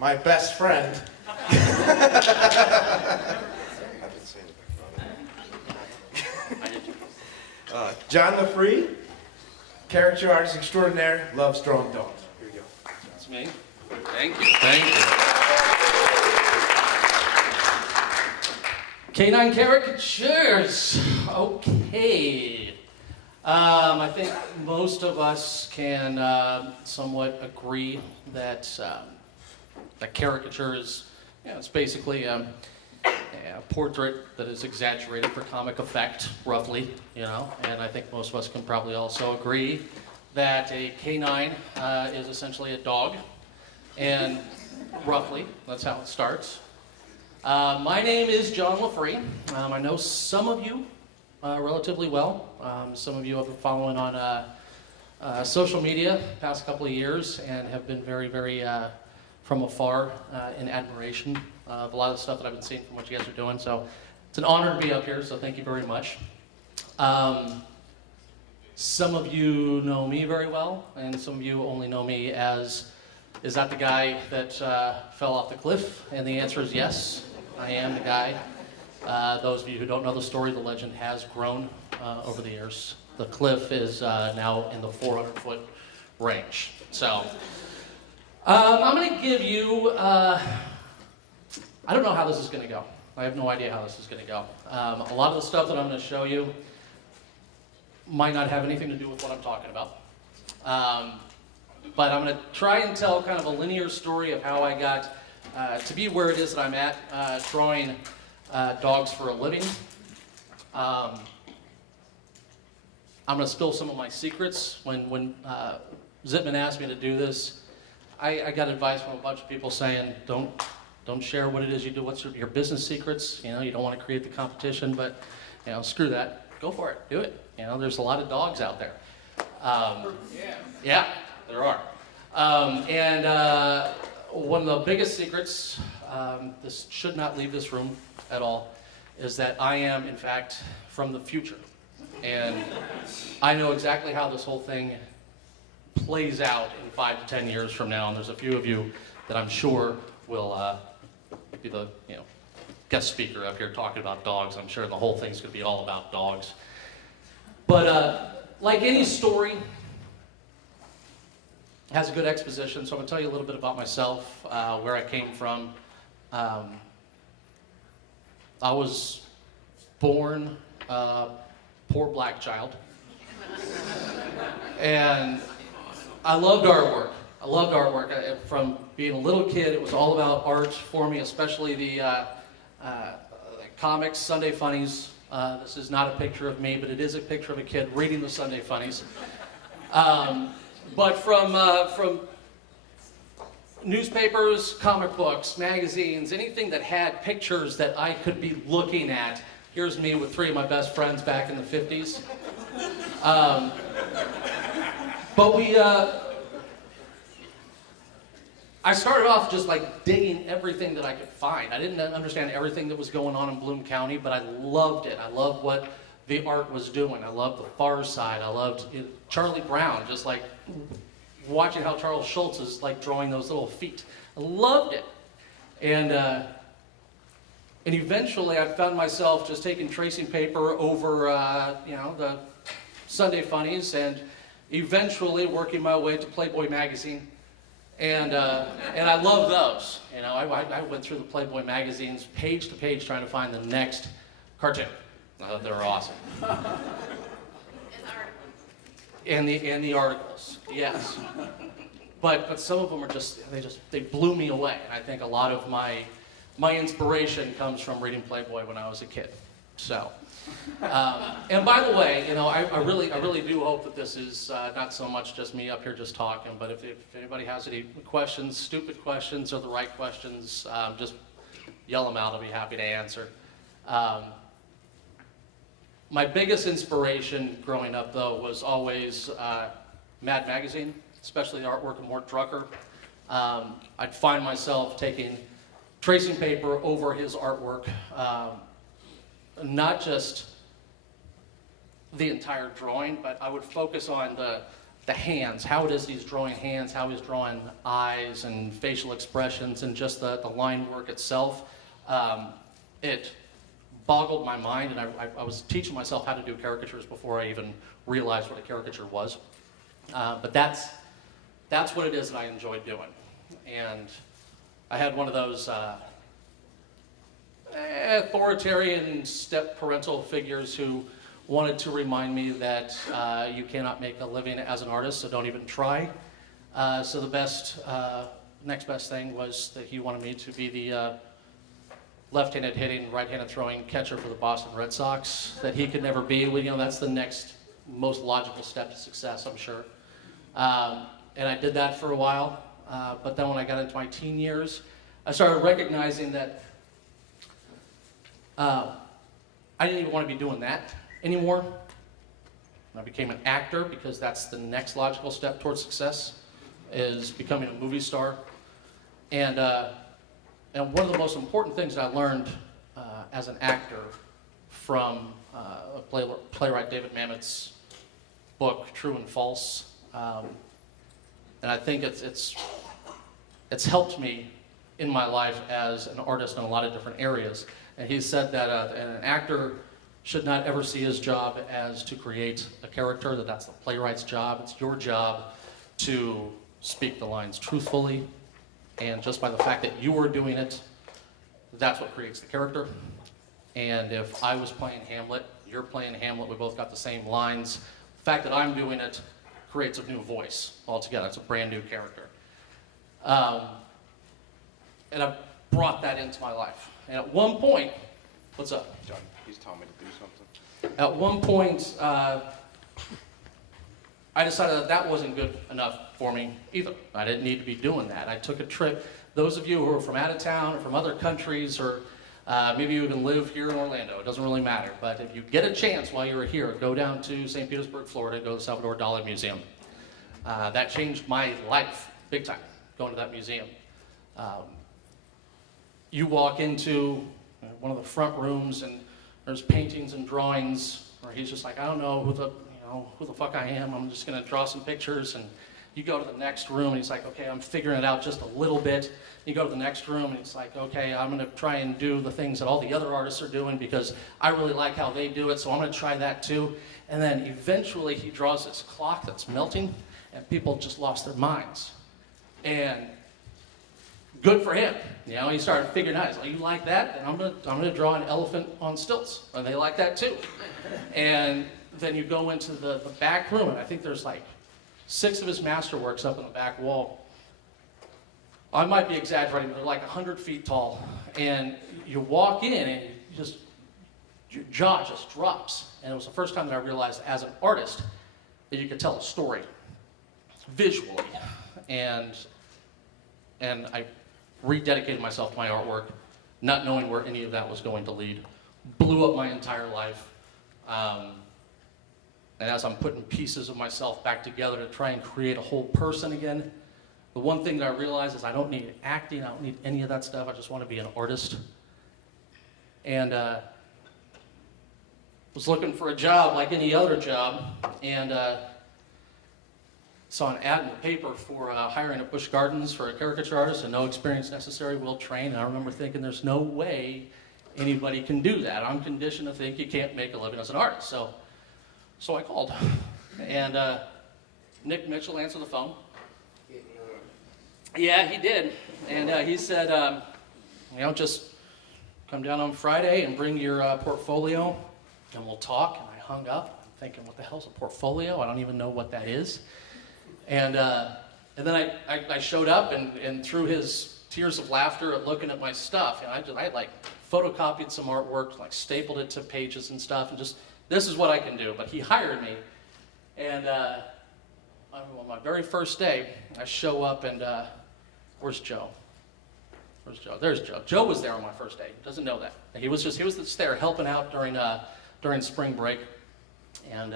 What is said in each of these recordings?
my best friend. John LaFree, caricature artist extraordinaire, loves drawing dogs. Here you go. That's me. Thank you. Thank you. Canine caricatures. Okay. I think most of us can somewhat agree that that caricature is, it's basically a portrait that is exaggerated for comic effect, roughly, and I think most of us can probably also agree that a canine is essentially a dog, and roughly, that's how it starts. My name is John LaFree. I know some of you relatively well. Some of you have been following on social media the past couple of years and have been very, very from afar in admiration of a lot of the stuff that I've been seeing from what you guys are doing. So it's an honor to be up here, so thank you very much. Some of you know me very well, and some of you only know me as, is that the guy that fell off the cliff? And the answer is yes, I am the guy. Those of you who don't know the story, the legend has grown over the years. The cliff is now in the 400-foot range. So I'm going to give you, I don't know how this is going to go. I have no idea how this is going to go. A lot of the stuff that I'm going to show you might not have anything to do with what I'm talking about. But I'm going to try and tell kind of a linear story of how I got to be where it is that I'm at, drawing dogs for a living. I'm going to spill some of my secrets. When Zitman asked me to do this, I got advice from a bunch of people saying, don't share what it is you do. What's your business secrets? You don't want to create the competition, but screw that. Go for it. Do it. There's a lot of dogs out there. Yeah, there are. And one of the biggest secrets, this should not leave this room at all, is that I am, in fact, from the future. And I know exactly how this whole thing plays out in 5 to 10 years from now, and there's a few of you that I'm sure will be the guest speaker up here talking about dogs. I'm sure the whole thing's going to be all about dogs. But like any story, has a good exposition, so I'm going to tell you a little bit about myself, where I came from. I was born a poor black child, and I loved artwork. From being a little kid, it was all about art for me, especially the comics, Sunday Funnies. This is not a picture of me, but it is a picture of a kid reading the Sunday Funnies. But from newspapers, comic books, magazines, anything that had pictures that I could be looking at. Here's me with 3 of my best friends back in the 50s. But I started off just like digging everything that I could find. I didn't understand everything that was going on in Bloom County, but I loved it. I loved what the art was doing. I loved the Far Side. I loved Charlie Brown, just like watching how Charles Schultz is like drawing those little feet. I loved it. And eventually I found myself just taking tracing paper over the Sunday Funnies, and eventually working my way to Playboy magazine. And I love those. I went through the Playboy magazines page to page trying to find the next cartoon. They were awesome. And the articles, yes. But some of them are they blew me away. And I think a lot of my inspiration comes from reading Playboy when I was a kid. So, and by the way, I really do hope that this is not so much just me up here just talking, but if anybody has any questions, stupid questions or the right questions, just yell them out. I'll be happy to answer. My biggest inspiration growing up, though, was always Mad Magazine, especially the artwork of Mort Drucker. I'd find myself taking tracing paper over his artwork, not just the entire drawing, but I would focus on the hands, how it is he's drawing hands, how he's drawing eyes and facial expressions and just the line work itself. It boggled my mind, and I was teaching myself how to do caricatures before I even realized what a caricature was. But that's what it is that I enjoyed doing. And I had one of those authoritarian step parental figures who wanted to remind me that you cannot make a living as an artist, so don't even try. So the next best thing was that he wanted me to be the left-handed hitting, right-handed throwing catcher for the Boston Red Sox that he could never be. Well, that's the next most logical step to success, I'm sure. And I did that for a while, but then when I got into my teen years, I started recognizing that I didn't even want to be doing that anymore. I became an actor because that's the next logical step towards success, is becoming a movie star. And one of the most important things I learned as an actor from playwright David Mamet's book, True and False, and I think it's helped me in my life as an artist in a lot of different areas. And he said that an actor should not ever see his job as to create a character, that's the playwright's job. It's your job to speak the lines truthfully, and just by the fact that you are doing it, that's what creates the character. And if I was playing Hamlet, you're playing Hamlet, we both got the same lines. The fact that I'm doing it creates a new voice altogether. It's a brand new character. And I brought that into my life. And at one point, what's up? John, he's telling me to do something. At one point, I decided that wasn't good enough for me either. I didn't need to be doing that. I took a trip. Those of you who are from out of town or from other countries, or maybe you even live here in Orlando, it doesn't really matter. But if you get a chance while you're here, go down to St. Petersburg, Florida, go to the Salvador Dali Museum. That changed my life big time, going to that museum. You walk into one of the front rooms and there's paintings and drawings where he's just like, I don't know who the fuck I am. I'm just gonna draw some pictures. And you go to the next room and he's like, okay, I'm figuring it out just a little bit. You go to the next room and it's like, okay, I'm gonna try and do the things that all the other artists are doing because I really like how they do it, so I'm gonna try that too. And then eventually he draws this clock that's melting and people just lost their minds. And good for him. He started figuring out, he's like, you like that? Then I'm gonna draw an elephant on stilts. And they like that too. And then you go into the back room, and I think there's like 6 of his masterworks up on the back wall. I might be exaggerating, but they're like 100 feet tall. And you walk in, and your jaw just drops. And it was the first time that I realized as an artist that you could tell a story visually. And I rededicated myself to my artwork, not knowing where any of that was going to lead. Blew up my entire life. And as I'm putting pieces of myself back together to try and create a whole person again, the one thing that I realized is I don't need acting, I don't need any of that stuff, I just want to be an artist. And was looking for a job like any other job, and saw an ad in the paper for hiring at Busch Gardens for a caricature artist, and no experience necessary, will train. And I remember thinking, there's no way anybody can do that. I'm conditioned to think you can't make a living as an artist. So I called, and Nick Mitchell answered the phone. Yeah, he did. And he said, just come down on Friday and bring your portfolio, and we'll talk. And I hung up. I'm thinking, what the hell's a portfolio? I don't even know what that is. And then I showed up, and through his tears of laughter at looking at my stuff, I had like photocopied some artwork, like stapled it to pages and stuff, and just, this is what I can do. But he hired me, and on my very first day, I show up, and where's Joe? Where's Joe? There's Joe. Joe was there on my first day. He doesn't know that. He was just there helping out during spring break, and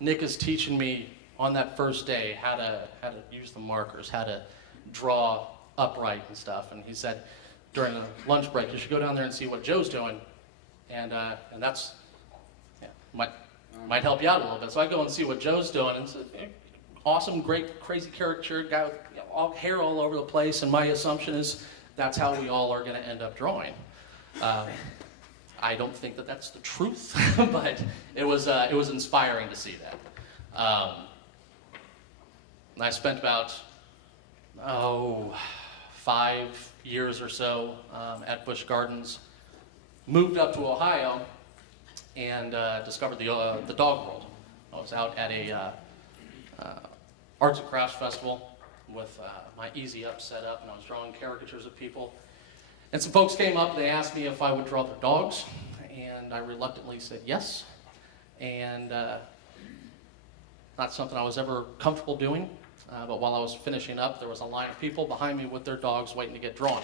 Nick is teaching me on that first day how to use the markers, how to draw upright and stuff. And he said during the lunch break, you should go down there and see what Joe's doing. And that's, yeah, my. might help you out a little bit. So I go and see what Joe's doing, and it's an awesome, great, crazy caricature guy with all hair all over the place, and my assumption is that's how we all are going to end up drawing. I don't think that that's the truth, but it was inspiring to see that. And I spent about 5 years or so at Busch Gardens, moved up to Ohio, and discovered the dog world. I was out at a arts and crafts festival with my Easy Up set up, and I was drawing caricatures of people. And some folks came up and they asked me if I would draw their dogs, and I reluctantly said yes. And not something I was ever comfortable doing, but while I was finishing up, there was a line of people behind me with their dogs waiting to get drawn.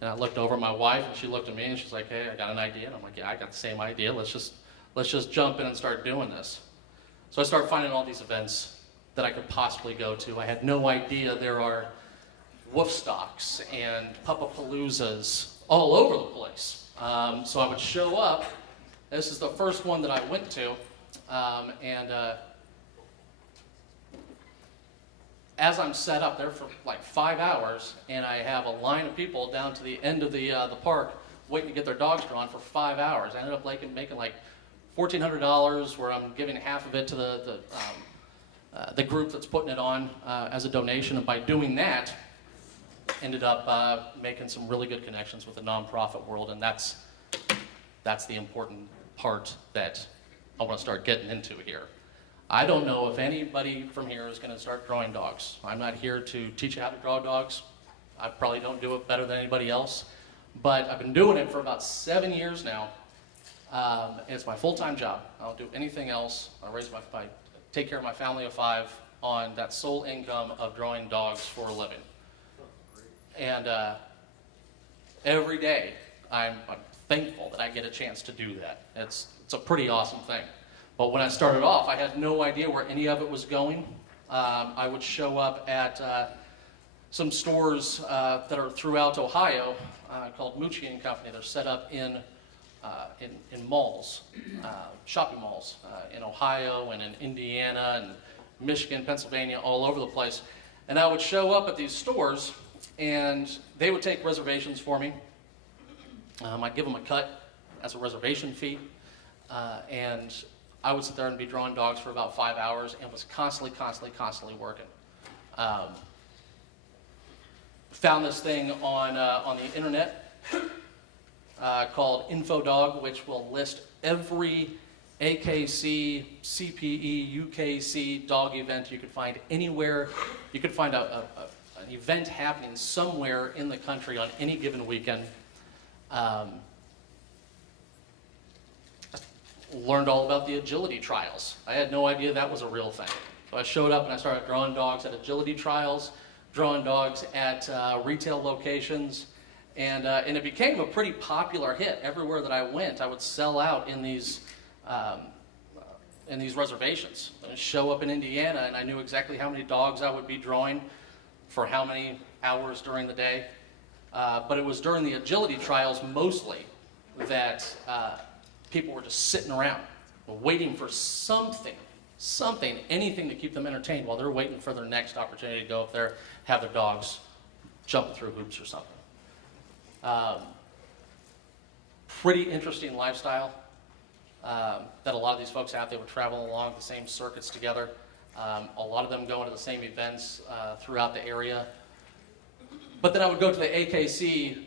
And I looked over at my wife, and she looked at me, and she's like, "Hey, I got an idea." And I'm like, "Yeah, I got the same idea. Let's just jump in and start doing this." So I started finding all these events that I could possibly go to. I had no idea there are Woofstocks and Puppapaloozas all over the place. So I would show up. This is the first one that I went to, and as I'm set up there for like 5 hours, and I have a line of people down to the end of the park waiting to get their dogs drawn for 5 hours. I ended up making like $1,400, where I'm giving half of it to the group that's putting it on as a donation. And by doing that, ended up making some really good connections with the nonprofit world, and that's the important part that I want to start getting into here. I don't know if anybody from here is going to start drawing dogs. I'm not here to teach you how to draw dogs. I probably don't do it better than anybody else, but I've been doing it for about 7 years now. It's my full-time job. I don't do anything else. I take care of my family of 5 on that sole income of drawing dogs for a living. And every day I'm thankful that I get a chance to do that. It's a pretty awesome thing. But when I started off, I had no idea where any of it was going. I would show up at some stores that are throughout Ohio called Mucci and Company. They're set up in malls, shopping malls in Ohio and in Indiana and Michigan, Pennsylvania, all over the place. And I would show up at these stores, and they would take reservations for me. I'd give them a cut as a reservation fee, and I would sit there and be drawing dogs for about 5 hours, and was constantly working. Found this thing on the internet called InfoDog, which will list every AKC, CPE, UKC dog event you could find anywhere. You could find an event happening somewhere in the country on any given weekend. Learned all about the agility trials. I had no idea that was a real thing. So I showed up and I started drawing dogs at agility trials, drawing dogs at retail locations, and it became a pretty popular hit. Everywhere that I went, I would sell out in these reservations. I would show up in Indiana, and I knew exactly how many dogs I would be drawing for how many hours during the day. But it was during the agility trials mostly that people were just sitting around waiting for something, anything to keep them entertained while they're waiting for their next opportunity to go up there, have their dogs jumping through hoops or something. Pretty interesting lifestyle that a lot of these folks have. They would travel along the same circuits together. A lot of them going to the same events throughout the area. But then I would go to the AKC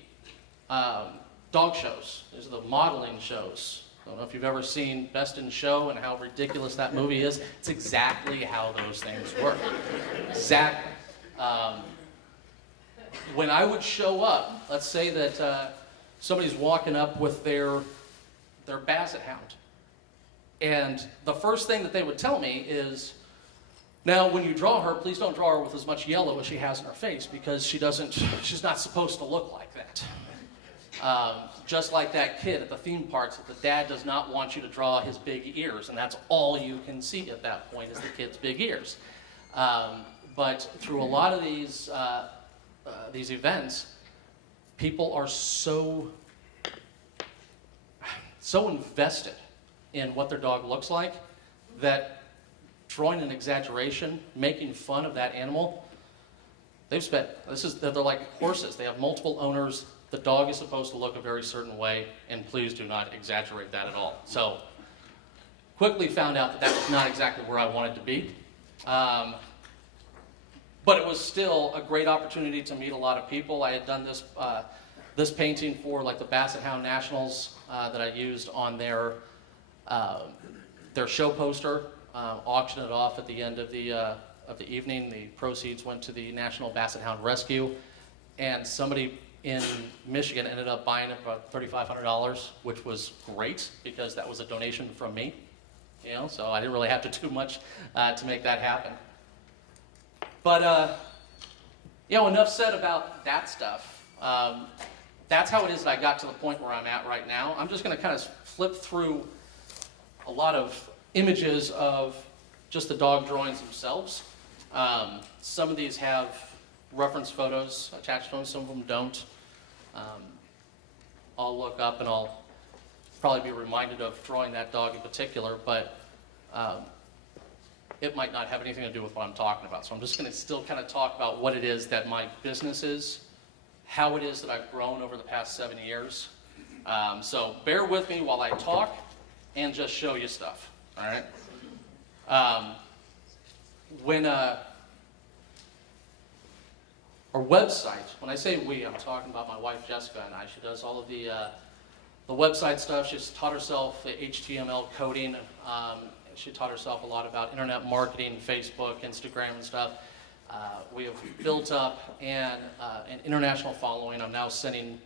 dog shows. These are the modeling shows. I don't know if you've ever seen Best in Show and how ridiculous that movie is. It's exactly how those things work. Exactly. When I would show up, let's say that somebody's walking up with their Basset Hound, and the first thing that they would tell me is, "Now, when you draw her, please don't draw her with as much yellow as she has in her face, because she's not supposed to look like that." Just like that kid at the theme parks, that the dad does not want you to draw his big ears, and that's all you can see at that point is the kid's big ears. But through a lot of these events, people are so invested in what their dog looks like that drawing an exaggeration, making fun of that animal, they're like horses. They have multiple owners. The dog is supposed to look a very certain way, and please do not exaggerate that at all. So, quickly found out that that was not exactly where I wanted to be. But it was still a great opportunity to meet a lot of people. I had done this painting for like the Basset Hound Nationals that I used on their show poster. Auctioned it off at the end of the evening. The proceeds went to the National Basset Hound Rescue, and somebody in Michigan ended up buying it for about $3,500, which was great because that was a donation from me. You know, so I didn't really have to do much to make that happen. But you know, enough said about that stuff. That's how it is that I got to the point where I'm at right now. I'm just going to kind of flip through a lot of images of just the dog drawings themselves. Some of these have reference photos attached to them, some of them don't. I'll look up and I'll probably be reminded of drawing that dog in particular, but it might not have anything to do with what I'm talking about. So I'm just going to still kind of talk about what it is that my business is, how it is that I've grown over the past 7 years. So bear with me while I talk and just show you stuff, all right? When our website, when I say we, I'm talking about my wife Jessica and I. She does all of the website stuff. She's taught herself the HTML coding. She taught herself a lot about internet marketing, Facebook, Instagram, and stuff. We have built up an international following. I'm now sending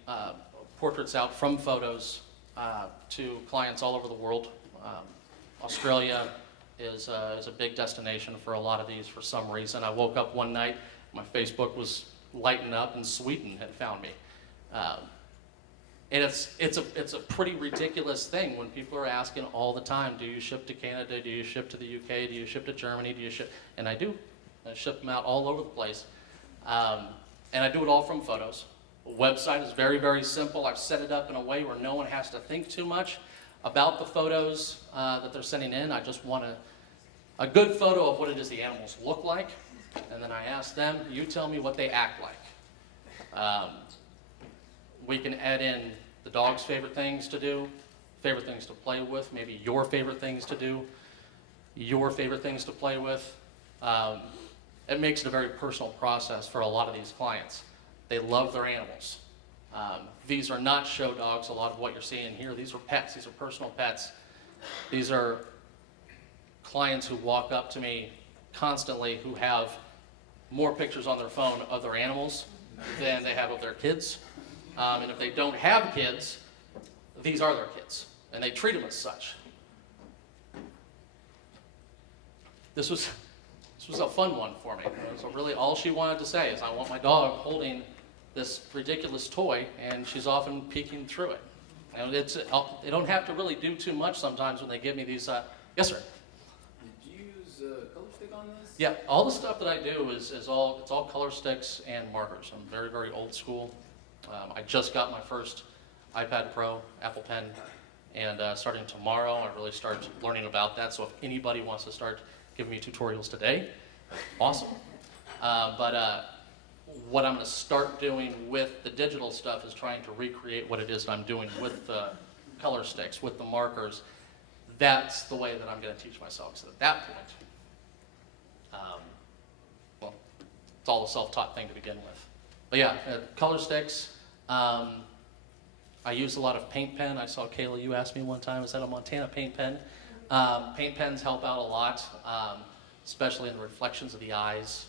portraits out from photos to clients all over the world. Australia is a big destination for a lot of these for some reason. I woke up one night, my Facebook was lighting up, and Sweden had found me. And it's a pretty ridiculous thing when people are asking all the time, do you ship to Canada, do you ship to the UK, do you ship to Germany, do you ship? And I do. I ship them out all over the place. And I do it all from photos. The website is very, very simple. I've set it up in a way where no one has to think too much about the photos that they're sending in. I just want a good photo of what it is the animals look like, and then I ask them, you tell me what they act like. We can add in the dog's favorite things to do, favorite things to play with, maybe your favorite things to do, your favorite things to play with. It makes it a very personal process for a lot of these clients. They love their animals. These are not show dogs, a lot of what you're seeing here. These are pets, these are personal pets. These are clients who walk up to me constantly who have more pictures on their phone of their animals than they have of their kids. And if they don't have kids, these are their kids, and they treat them as such. This was a fun one for me. So really all she wanted to say is, I want my dog holding this ridiculous toy, and she's often peeking through it. And they don't have to really do too much sometimes when they give me these. Yes, sir? Did you use color stick on this? Yeah, all the stuff that I do is all color sticks and markers. I'm very, very old school. I just got my first iPad Pro, Apple Pen, and starting tomorrow, I really start learning about that. So if anybody wants to start giving me tutorials today, awesome. But what I'm going to start doing with the digital stuff is trying to recreate what it is that I'm doing with the color sticks, with the markers. That's the way that I'm going to teach myself. So at that point, well, it's all a self-taught thing to begin with. But yeah, color sticks. I use a lot of paint pen. I saw Kayla, you asked me one time, is that a Montana paint pen? Paint pens help out a lot, especially in the reflections of the eyes,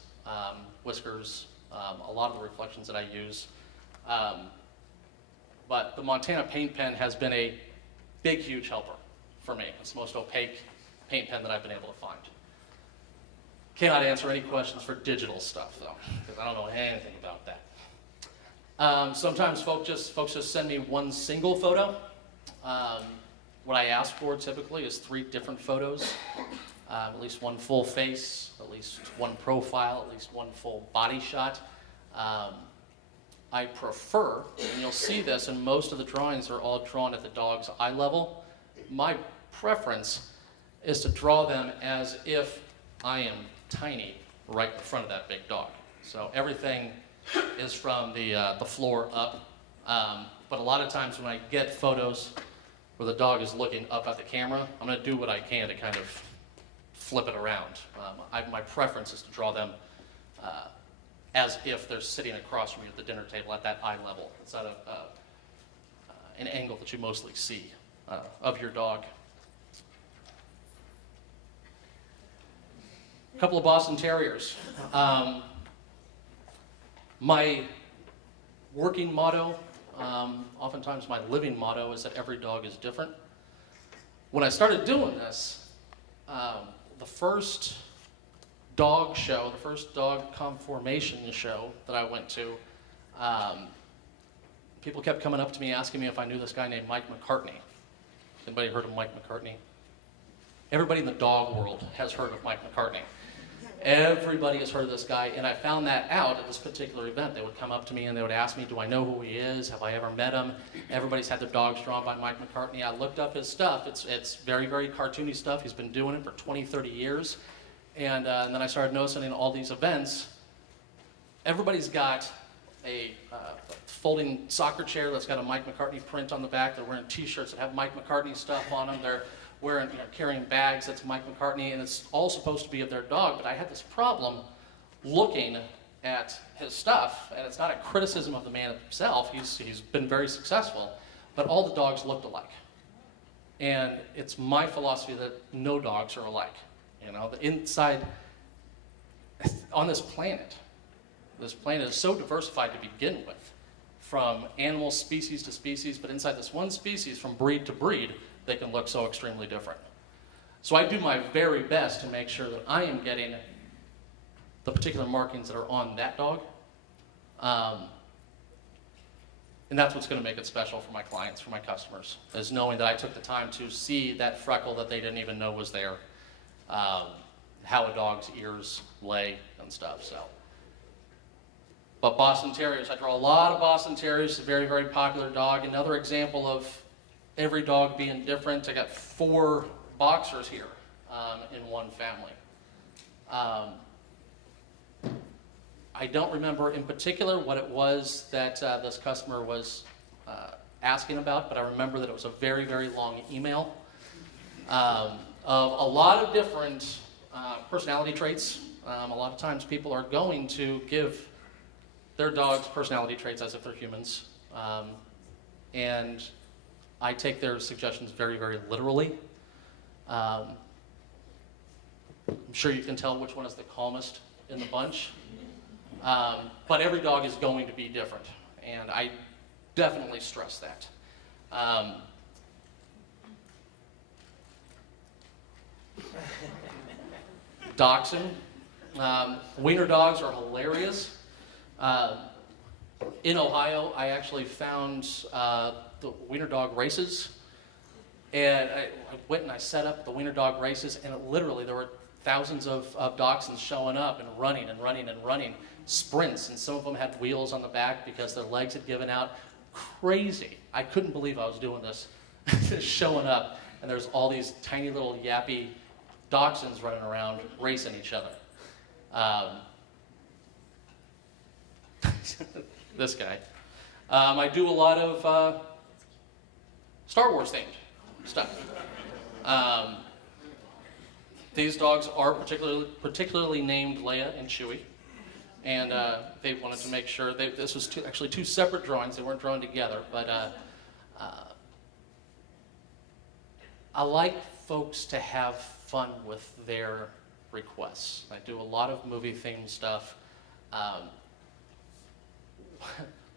whiskers, a lot of the reflections that I use. But the Montana paint pen has been a big, huge helper for me. It's the most opaque paint pen that I've been able to find. Cannot answer any questions for digital stuff, though, because I don't know anything about that. Sometimes folks just send me one single photo. What I ask for typically is 3 different photos, at least one full face, at least one profile, at least one full body shot. I prefer, and you'll see this, and most of the drawings are all drawn at the dog's eye level. My preference is to draw them as if I am tiny right in front of that big dog. So everything is from the floor up. But a lot of times when I get photos where the dog is looking up at the camera, I'm going to do what I can to kind of flip it around. My preference is to draw them as if they're sitting across from you at the dinner table at that eye level. It's at an angle that you mostly see of your dog. A couple of Boston Terriers. My working motto, oftentimes my living motto, is that every dog is different. When I started doing this, the first dog show, the first dog conformation show that I went to, people kept coming up to me asking me if I knew this guy named Mike McCartney. Anybody heard of Mike McCartney? Everybody in the dog world has heard of Mike McCartney. Everybody has heard of this guy, and I found that out at this particular event. They would come up to me and they would ask me, do I know who he is? Have I ever met him? Everybody's had their dogs drawn by Mike McCartney. I looked up his stuff. It's very, very cartoony stuff. He's been doing it for 20, 30 years. And then I started noticing in all these events, everybody's got a folding soccer chair that's got a Mike McCartney print on the back. They're wearing t-shirts that have Mike McCartney stuff on them. They're wearing, carrying bags that's Mike McCartney, and it's all supposed to be of their dog. But I had this problem looking at his stuff, and it's not a criticism of the man himself. He's been very successful, but all the dogs looked alike. And it's my philosophy that no dogs are alike. The inside on this planet is so diversified to begin with, from animal species to species, but inside this one species, from breed to breed, they can look so extremely different. So I do my very best to make sure that I am getting the particular markings that are on that dog. And that's what's going to make it special for my clients, for my customers, is knowing that I took the time to see that freckle that they didn't even know was there, how a dog's ears lay and stuff. So, but Boston Terriers, I draw a lot of Boston Terriers. It's a very, very popular dog. Another example of every dog being different. I got 4 boxers here in one family. I don't remember in particular what it was that this customer was asking about, but I remember that it was a very, very long email of a lot of different personality traits. A lot of times people are going to give their dogs personality traits as if they're humans. And I take their suggestions very, very literally. I'm sure you can tell which one is the calmest in the bunch. But every dog is going to be different, and I definitely stress that. Dachshund. Wiener dogs are hilarious. In Ohio, I actually found the wiener dog races, and I went and I set up the wiener dog races, and literally there were thousands of dachshunds showing up and running and running and running, sprints, and some of them had wheels on the back because their legs had given out. Crazy. I couldn't believe I was doing this, just showing up, and there's all these tiny little yappy dachshunds running around racing each other. This guy. I do a lot of Star Wars themed stuff. These dogs are particularly named Leia and Chewie, and they wanted to make sure this was actually two separate drawings. They weren't drawn together, but I like folks to have fun with their requests. I do a lot of movie themed stuff.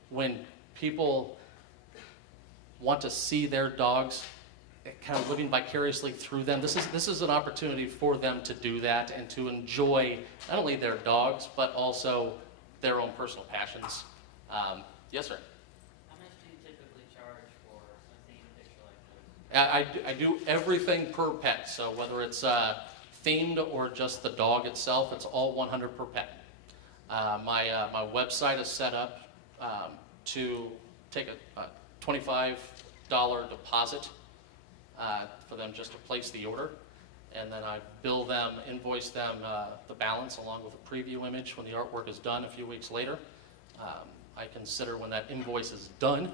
When people want to see their dogs kind of living vicariously through them, this is an opportunity for them to do that and to enjoy not only their dogs but also their own personal passions. Yes, sir. How much do you typically charge for a themed picture like this? I do everything per pet, so whether it's themed or just the dog itself, it's all 100 per pet. My website is set up to take a $25 deposit for them just to place the order, and then I bill them, invoice them the balance along with a preview image when the artwork is done a few weeks later. I consider when that invoice is done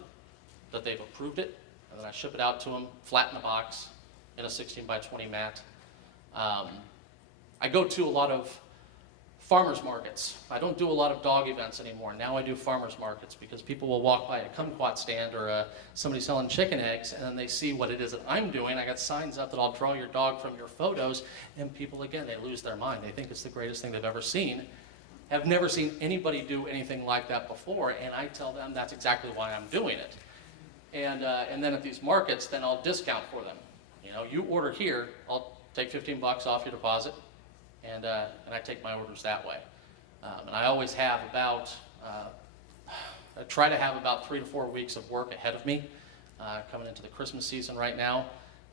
that they've approved it, and then I ship it out to them, flat in a box, in a 16 by 20 mat. I go to a lot of farmers markets. I don't do a lot of dog events anymore. Now I do farmers markets because people will walk by a kumquat stand or somebody selling chicken eggs, and then they see what it is that I'm doing. I got signs up that I'll draw your dog from your photos, and people, again, they lose their mind. They think it's the greatest thing they've ever seen. Have never seen anybody do anything like that before, and I tell them that's exactly why I'm doing it. And then at these markets, then I'll discount for them. You know, you order here, I'll take 15 bucks off your deposit, and I take my orders that way. And I always have about, I try to have about 3 to 4 weeks of work ahead of me, coming into the Christmas season right now.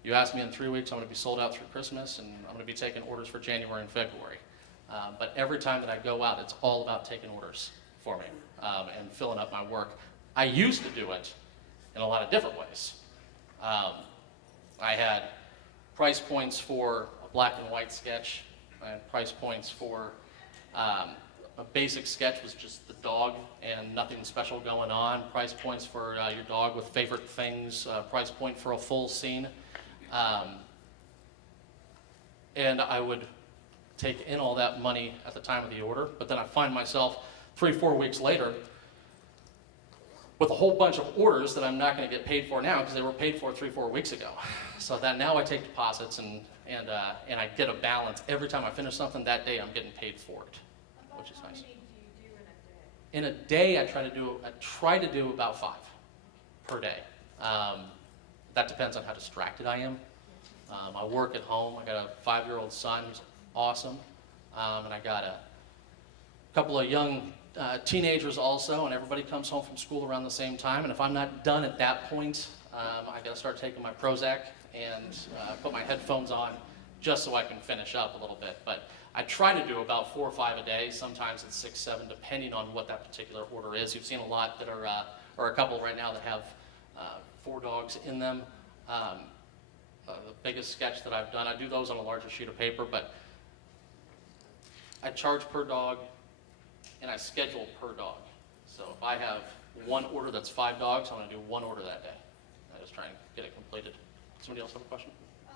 You ask me in 3 weeks, I'm going to be sold out through Christmas, and I'm going to be taking orders for January and February. But every time that I go out, it's all about taking orders for me and filling up my work. I used to do it in a lot of different ways. I had price points for a black and white sketch. I had price points for a basic sketch was just the dog and nothing special going on. Price points for your dog with favorite things. Price point for a full scene. And I would take in all that money at the time of the order, but then I find myself 3 or 4 weeks later with a whole bunch of orders that I'm not going to get paid for now because they were paid for 3 or 4 weeks ago. So that now I take deposits and I get a balance. Every time I finish something that day, I'm getting paid for it, which is nice. How many do you do in a day? In a day, I try to do about 5 per day. That depends on how distracted I am. I work at home. I got a 5-year-old son who's awesome, and I got a couple of young teenagers also, and everybody comes home from school around the same time, and if I'm not done at that point, I got to start taking my Prozac and put my headphones on just so I can finish up a little bit. But I try to do about 4 or 5 a day. Sometimes it's 6, 7, depending on what that particular order is. You've seen a lot that are, or a couple right now that have 4 dogs in them. The biggest sketch that I've done, I do those on a larger sheet of paper, but I charge per dog and I schedule per dog. So if I have one order that's 5 dogs, I'm going to do 1 order that day. I just try and get it completed. Somebody else have a question? How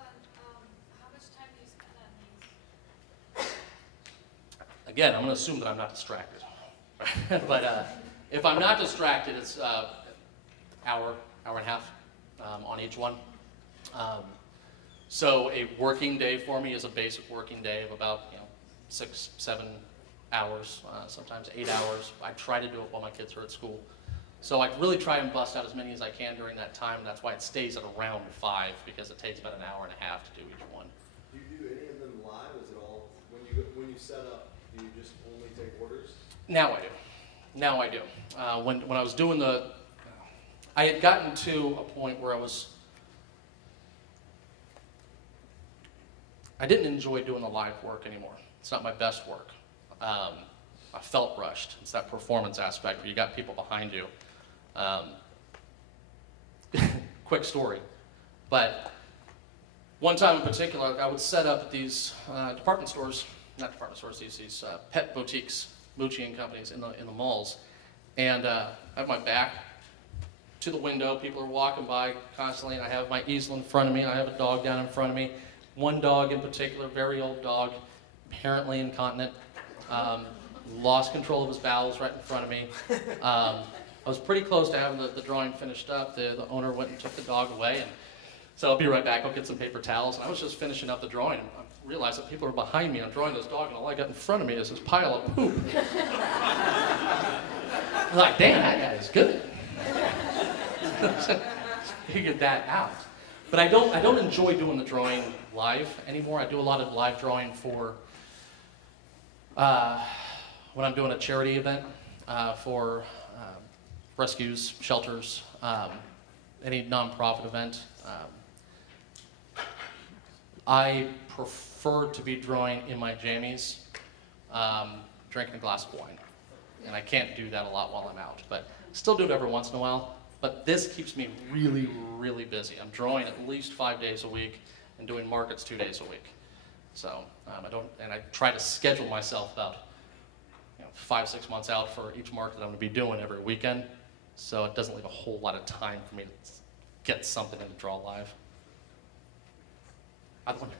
much time do you spend on these? Again, I'm going to assume that I'm not distracted. But if I'm not distracted, it's hour and a half on each one. So a working day for me is a basic working day of about 6, 7 hours, sometimes 8 hours. I try to do it while my kids are at school. So I really try and bust out as many as I can during that time, and that's why it stays at around 5, because it takes about an hour and a half to do each one. Do you do any of them live? Is it all, when you set up, do you just only take orders? Now I do. When I was doing I had gotten to a point where I didn't enjoy doing the live work anymore. It's not my best work. I felt rushed. It's that performance aspect where you got people behind you. Quick story. But one time in particular, I would set up at these department stores, not department stores, these pet boutiques, mooching companies in the malls. And I have my back to the window. People are walking by constantly, and I have my easel in front of me, and I have a dog down in front of me. One dog in particular, very old dog, apparently incontinent, lost control of his bowels right in front of me. I was pretty close to having the drawing finished up. The owner went and took the dog away, and so I'll be right back. I'll get some paper towels. And I was just finishing up the drawing, and I realized that people are behind me. I'm drawing this dog, and all I got in front of me is this pile of poop. I'm like, damn, that guy is good. Figured that out. But I don't enjoy doing the drawing live anymore. I do a lot of live drawing for when I'm doing a charity event for rescues, shelters, any nonprofit event. I prefer to be drawing in my jammies, drinking a glass of wine. And I can't do that a lot while I'm out, but still do it every once in a while. But this keeps me really, really busy. I'm drawing at least 5 days a week and doing markets 2 days a week. So I try to schedule myself about 5-6 months out for each market that I'm going to be doing every weekend. So it doesn't leave a whole lot of time for me to get something in to draw live. I wonder.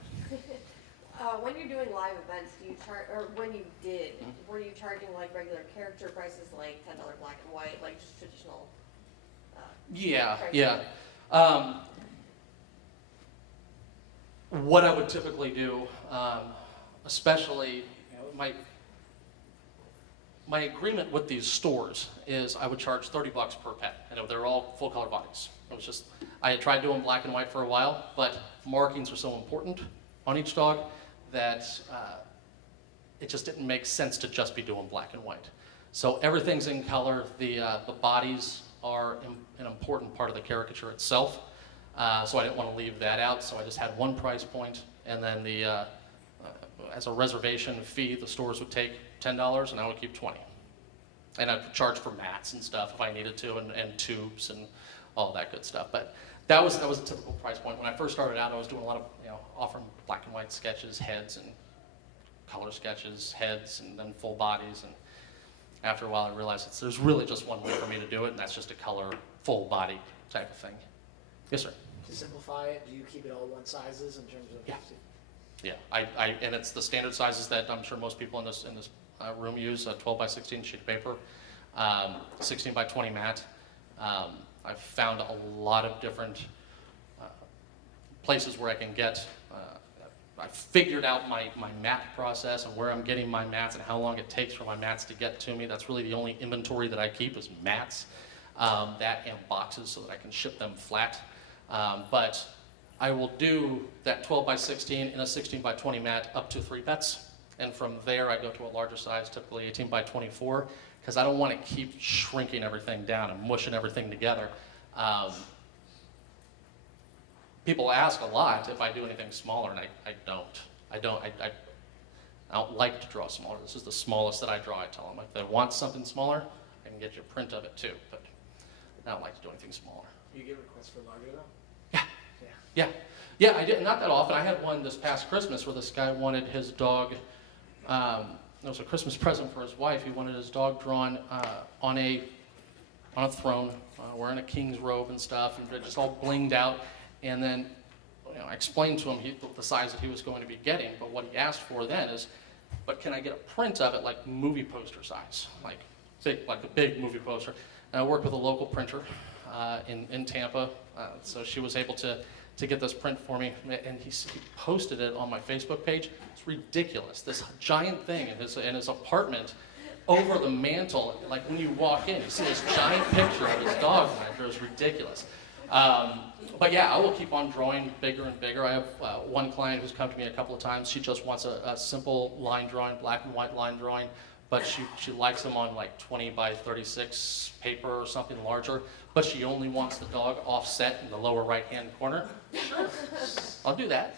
When you're doing live events, do you charge, or when you did, were you charging like regular character prices, like $10 black and white, like just traditional? Yeah, prices? yeah. What I would typically do, especially my agreement with these stores is I would charge $30 per pet. They're all full color bodies. It was just, I had tried doing black and white for a while, but markings are so important on each dog that it just didn't make sense to just be doing black and white. So everything's in color. The bodies are an important part of the caricature itself. So I didn't want to leave that out. So I just had one price point, and then as a reservation fee, the stores would take $10, and I would keep $20. And I'd charge for mats and stuff if I needed to, and tubes and all that good stuff. But that was a typical price point. When I first started out, I was doing a lot of offering black and white sketches, heads, and color sketches, heads, and then full bodies. And after a while, I realized there's really just one way for me to do it, and that's just a color full body type of thing. Yes, sir. To simplify it, do you keep it all one sizes in terms of? Yeah. Yeah, and it's the standard sizes that I'm sure most people in this room use: 12 by 16 sheet of paper, 16 by 20 mat. I've found a lot of different places where I can get. I figured out my mat process and where I'm getting my mats and how long it takes for my mats to get to me. That's really the only inventory that I keep is mats, that and boxes so that I can ship them flat. But I will do that 12 by 16 in a 16 by 20 mat up to 3 pets. And from there, I go to a larger size, typically 18 by 24, because I don't want to keep shrinking everything down and mushing everything together. People ask a lot if I do anything smaller, and I don't like to draw smaller. This is the smallest that I draw. I tell them if they want something smaller, I can get you a print of it too, but I don't like to do anything smaller. You get requests for larger though? Yeah, I did, not that often. I had one this past Christmas where this guy wanted his dog, it was a Christmas present for his wife. He wanted his dog drawn on a throne, wearing a king's robe and stuff, and just all blinged out. And then I explained to him the size that he was going to be getting, but what he asked for then is, but can I get a print of it like movie poster size, like a big movie poster? And I worked with a local printer in Tampa, so she was able to get this print for me, and he posted it on my Facebook page. It's ridiculous. This giant thing in his apartment over the mantle, like when you walk in, you see this giant picture of his dog, and it was ridiculous. But yeah, I will keep on drawing bigger and bigger. I have one client who's come to me a couple of times. She just wants a simple line drawing, black and white line drawing, but she likes them on like 20 by 36 paper or something larger, but she only wants the dog offset in the lower right-hand corner. Sure, I'll do that.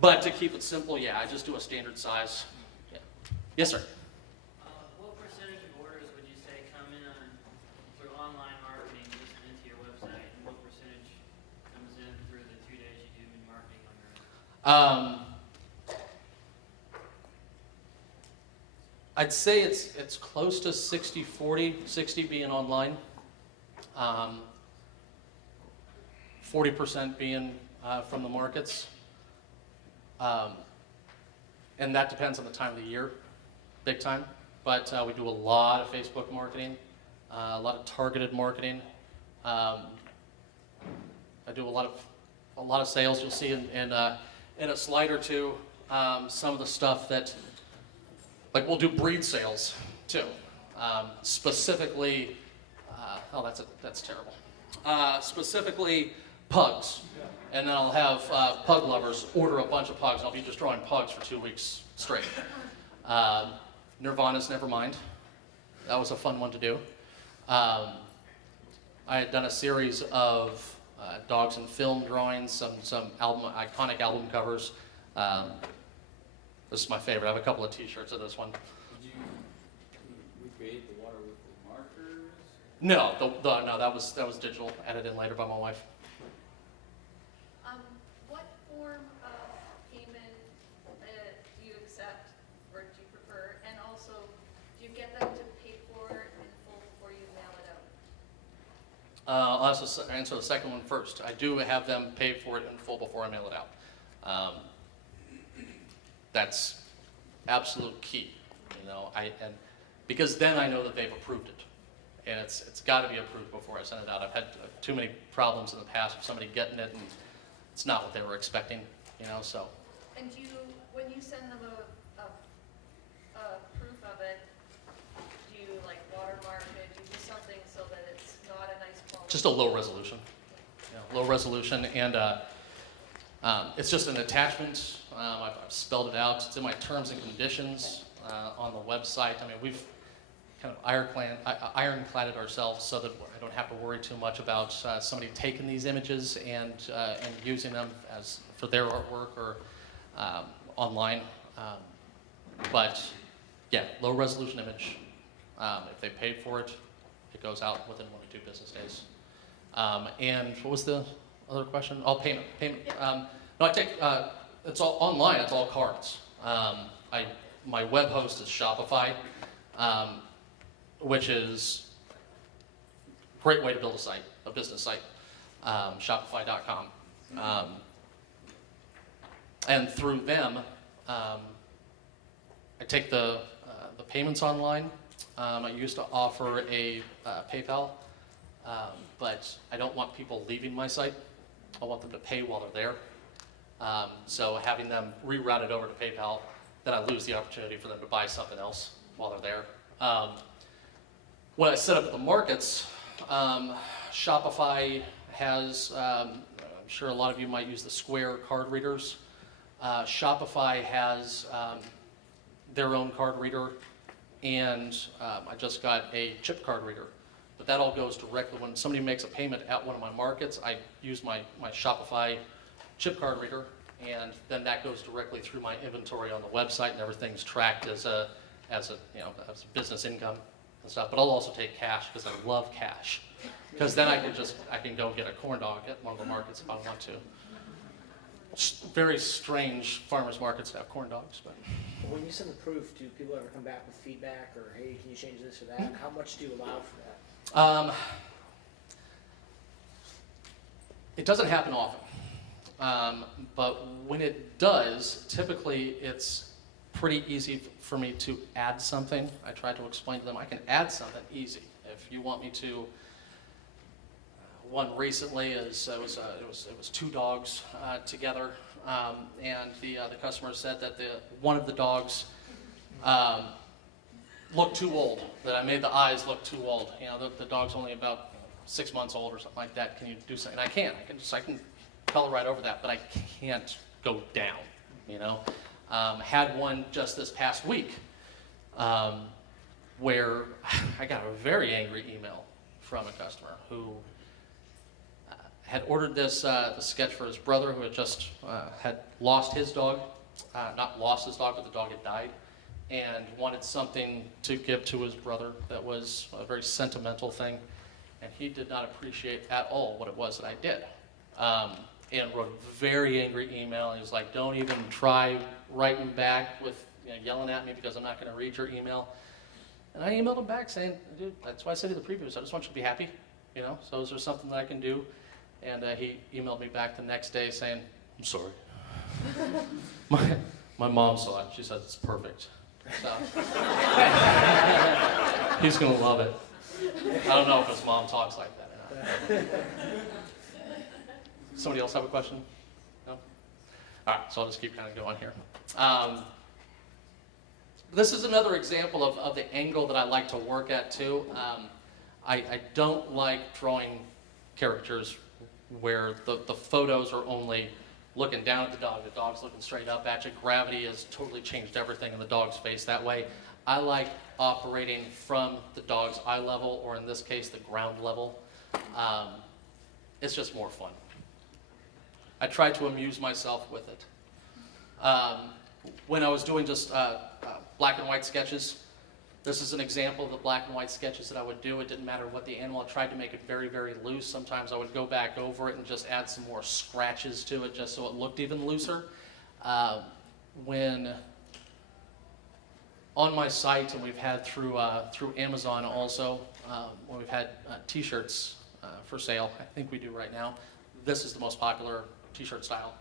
But to keep it simple, yeah, I just do a standard size. Yeah. Yes, sir. What percentage of orders would you say come in on through online marketing just into your website, and what percentage comes in through the 2 days you do in marketing on your own? I'd say it's close to 60-40, 60 being online, 40% being from the markets. And that depends on the time of the year, big time. But we do a lot of Facebook marketing, a lot of targeted marketing. I do a lot of sales. You'll see in a slide or two some of the stuff that, like we'll do breed sales too. Specifically, that's terrible. Specifically pugs. And then I'll have pug lovers order a bunch of pugs. I'll be just drawing pugs for 2 weeks straight. Nirvana's Nevermind. That was a fun one to do. I had done a series of dogs and film drawings, some iconic album covers. This is my favorite. I have a couple of T-shirts of this one. Did you recreate the water with the markers? No, no, that was digital, added in later by my wife. What form of payment I'll answer the second one first. I do have them pay for it in full before I mail it out. That's absolute key, you know. Because then I know that they've approved it, and it's got to be approved before I send it out. I've had too many problems in the past with somebody getting it and it's not what they were expecting, you know. So. And when you send them a proof of it, do you like watermark it, do you do something so that it's not a nice quality? Just a low resolution, low resolution, and it's just an attachment. I've spelled it out. It's in my terms and conditions on the website. I mean, we've kind of ironcladded ourselves so that I don't have to worry too much about somebody taking these images and using them for their artwork or online. But yeah, low resolution image. If they paid for it, it goes out within 1 to 2 business days. And what was the other question? Oh, payment. No, I take, it's all online, it's all cards. My web host is Shopify, which is a great way to build a business site, shopify.com. And through them, I take the payments online. I used to offer a PayPal, but I don't want people leaving my site. I want them to pay while they're there. So having them reroute it over to PayPal, then I lose the opportunity for them to buy something else while they're there. When I set up the markets, Shopify has, I'm sure a lot of you might use the Square card readers. Shopify has their own card reader, and I just got a chip card reader. But that all goes directly, when somebody makes a payment at one of my markets, I use my Shopify chip card reader, and then that goes directly through my inventory on the website, and everything's tracked as a business income and stuff. But I'll also take cash because I love cash, because then I can go get a corn dog at one of the markets if I want to. Very strange farmers markets to have corn dogs, but. When you send the proof, do people ever come back with feedback or, hey, can you change this or that? How much do you allow for that? It doesn't happen often, but when it does, typically it's pretty easy for me to add something. I try to explain to them I can add something easy. If you want me to, one recently it was 2 dogs together, and the customer said that one of the dogs looked too old. That I made the eyes look too old. You know, the dog's only about 6 months old or something like that. Can you do something? And I can color right over that, but I can't go down. You know, had one just this past week where I got a very angry email from a customer who had ordered this the sketch for his brother, who had just had lost his dog, not lost his dog, but the dog had died, and wanted something to give to his brother that was a very sentimental thing, and he did not appreciate at all what it was that I did, and wrote a very angry email. He was like, "Don't even try writing back with yelling at me because I'm not going to read your email." And I emailed him back saying, "Dude, that's why I said in the previews, I just want you to be happy, you know. So is there something that I can do?" And he emailed me back the next day saying, "I'm sorry. my mom saw it. She said it's perfect. So he's gonna love it." I don't know if his mom talks like that or not. Somebody else have a question? No? All right, so I'll just keep kind of going here. This is another example of the angle that I like to work at too. I don't like drawing caricatures where the photos are only looking down at the dog's looking straight up at you. Gravity has totally changed everything in the dog's face that way. I like operating from the dog's eye level, or in this case, the ground level. It's just more fun. I try to amuse myself with it. When I was doing just black and white sketches, this is an example of the black and white sketches that I would do. It didn't matter what the animal. I tried to make it very, very loose. Sometimes I would go back over it and just add some more scratches to it just so it looked even looser. When on my site, and we've had through Amazon also, when we've had t-shirts for sale. I think we do right now. This is the most popular t-shirt style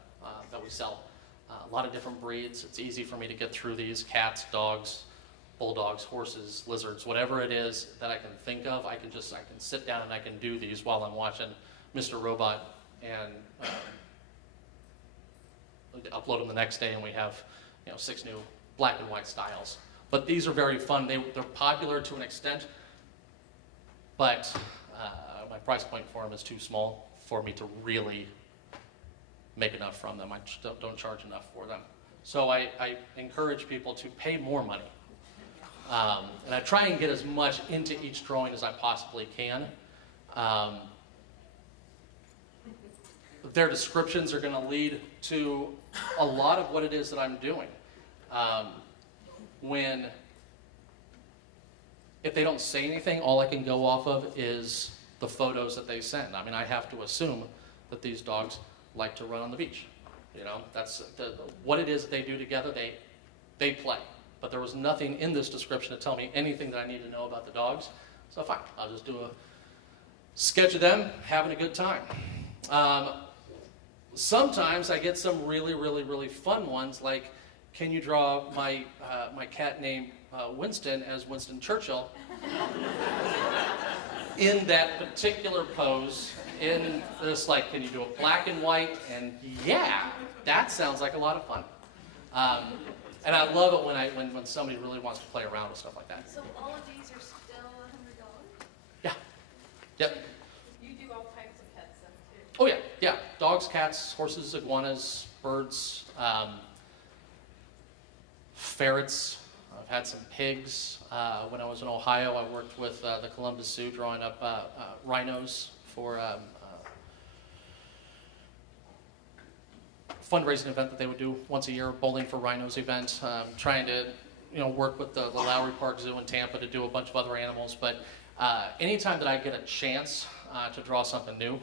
that we sell. A lot of different breeds. It's easy for me to get through these. Cats, dogs, bulldogs, horses, lizards, whatever it is that I can think of, I can sit down and I can do these while I'm watching Mr. Robot and upload them the next day, and we have 6 new black and white styles. But these are very fun. They're popular to an extent, but my price point for them is too small for me to really make enough from them. I just don't charge enough for them. So I encourage people to pay more money. And I try and get as much into each drawing as I possibly can. Their descriptions are going to lead to a lot of what it is that I'm doing. If they don't say anything, all I can go off of is the photos that they send. I mean, I have to assume that these dogs like to run on the beach. That's what it is that they do together. They play. But there was nothing in this description to tell me anything that I need to know about the dogs. So fine, I'll just do a sketch of them having a good time. Sometimes I get some really, really, really fun ones, like, can you draw my cat named Winston as Winston Churchill in that particular pose, in this, like, can you do a black and white? And yeah, that sounds like a lot of fun. And I love it when somebody really wants to play around with stuff like that. So all of these are still $100? Yeah. Yep. You do all types of pets then too? Oh yeah, yeah. Dogs, cats, horses, iguanas, birds, ferrets. I've had some pigs. When I was in Ohio, I worked with the Columbus Zoo drawing up rhinos for fundraising event that they would do once a year, Bowling for Rhinos event, trying to work with the Lowry Park Zoo in Tampa to do a bunch of other animals. But anytime that I get a chance to draw something new,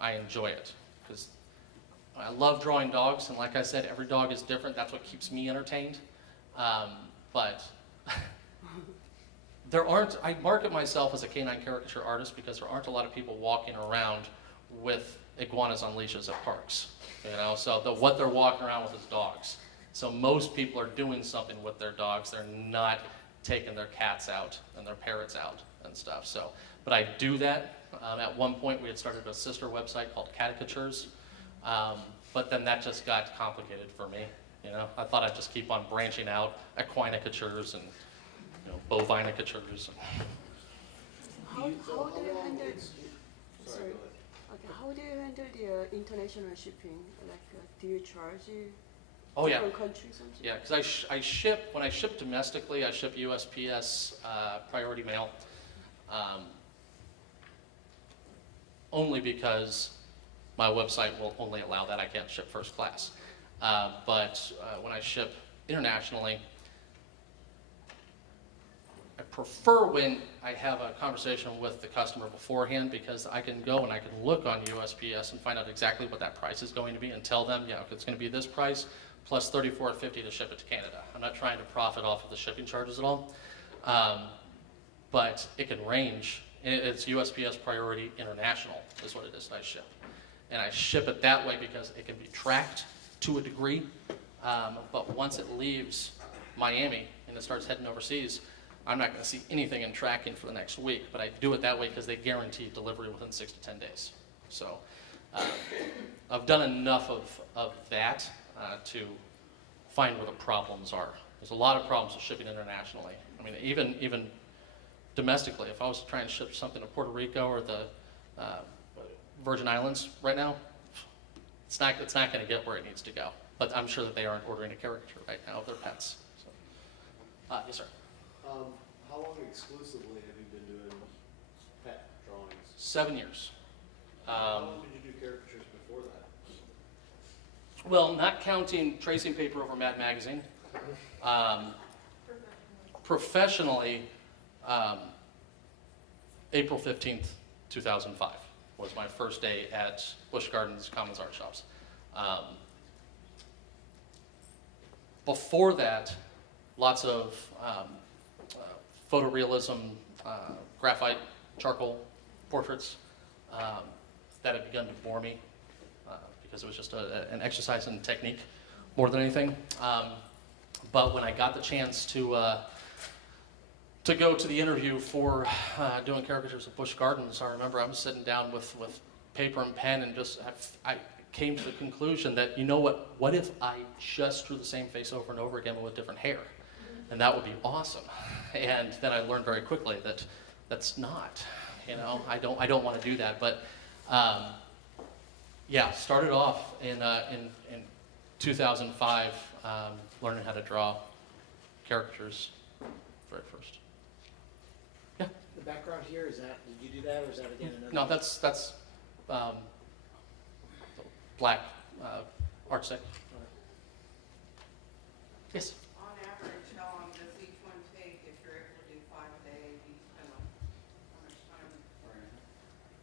I enjoy it, because I love drawing dogs, and like I said, every dog is different. That's what keeps me entertained. But I market myself as a canine caricature artist because there aren't a lot of people walking around with iguanas on leashes at parks. So what they're walking around with is dogs. So most people are doing something with their dogs. They're not taking their cats out and their parrots out and stuff. But I do that. At one point, we had started a sister website called Caricatures, but then that just got complicated for me. I thought I'd just keep on branching out, equinicatures and bovinicatures. How do you handle? Sorry, go ahead. Okay, how do you handle the international shipping? Like, do you charge Oh yeah. different countries? Something? Yeah, because when I ship domestically, I ship USPS priority mail, only because my website will only allow that. I can't ship first class. But when I ship internationally, I prefer when I have a conversation with the customer beforehand, because I can go and I can look on USPS and find out exactly what that price is going to be and tell them, it's going to be this price plus $34.50 to ship it to Canada. I'm not trying to profit off of the shipping charges at all, but it can range. It's USPS Priority International is what it is that I ship. And I ship it that way because it can be tracked to a degree, but once it leaves Miami and it starts heading overseas, I'm not going to see anything in tracking for the next week, but I do it that way because they guarantee delivery within 6 to 10 days. So I've done enough of that to find where the problems are. There's a lot of problems with shipping internationally. I mean, even domestically, if I was to try and ship something to Puerto Rico or the Virgin Islands right now, it's not going to get where it needs to go. But I'm sure that they aren't ordering a caricature right now of their pets. So, yes, sir. How long exclusively have you been doing pet drawings? 7 years. How long did you do caricatures before that? Well, not counting tracing paper over Mad Magazine. Professionally, April 15th, 2005 was my first day at Busch Gardens Commons Art Shops. Before that, lots of photorealism, graphite, charcoal portraits that had begun to bore me because it was just an exercise in technique more than anything. But when I got the chance to go to the interview for doing caricatures of Busch Gardens, I remember I was sitting down with paper and pen and just I came to the conclusion that, you know what if I just drew the same face over and over again with different hair? And that would be awesome. And then I learned very quickly that that's not, you know, I don't want to do that. But yeah, started off in 2005 learning how to draw caricatures very first. Yeah. The background here, is that, did you do that, or is that again another? No, that's black art stick. Yes. On average, how long does each one take if you're able to do 5 a day? Do you spend how much time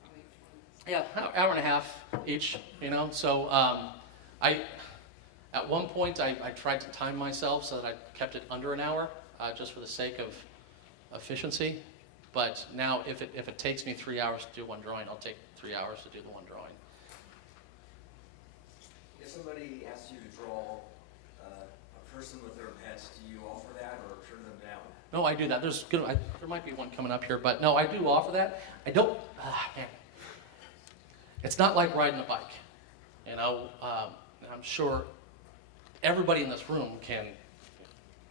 on each one? Yeah, hour and a half each, you know. So at one point I tried to time myself so that I kept it under an hour, just for the sake of efficiency. But now if it takes me 3 hours to do one drawing, I'll take 3 hours to do the one drawing. If somebody asks you to draw a person with their pets, do you offer that or turn them down? No, I do that. There might be one coming up here, but no, I do offer that. I don't, man. It's not like riding a bike, you know. I'm sure everybody in this room can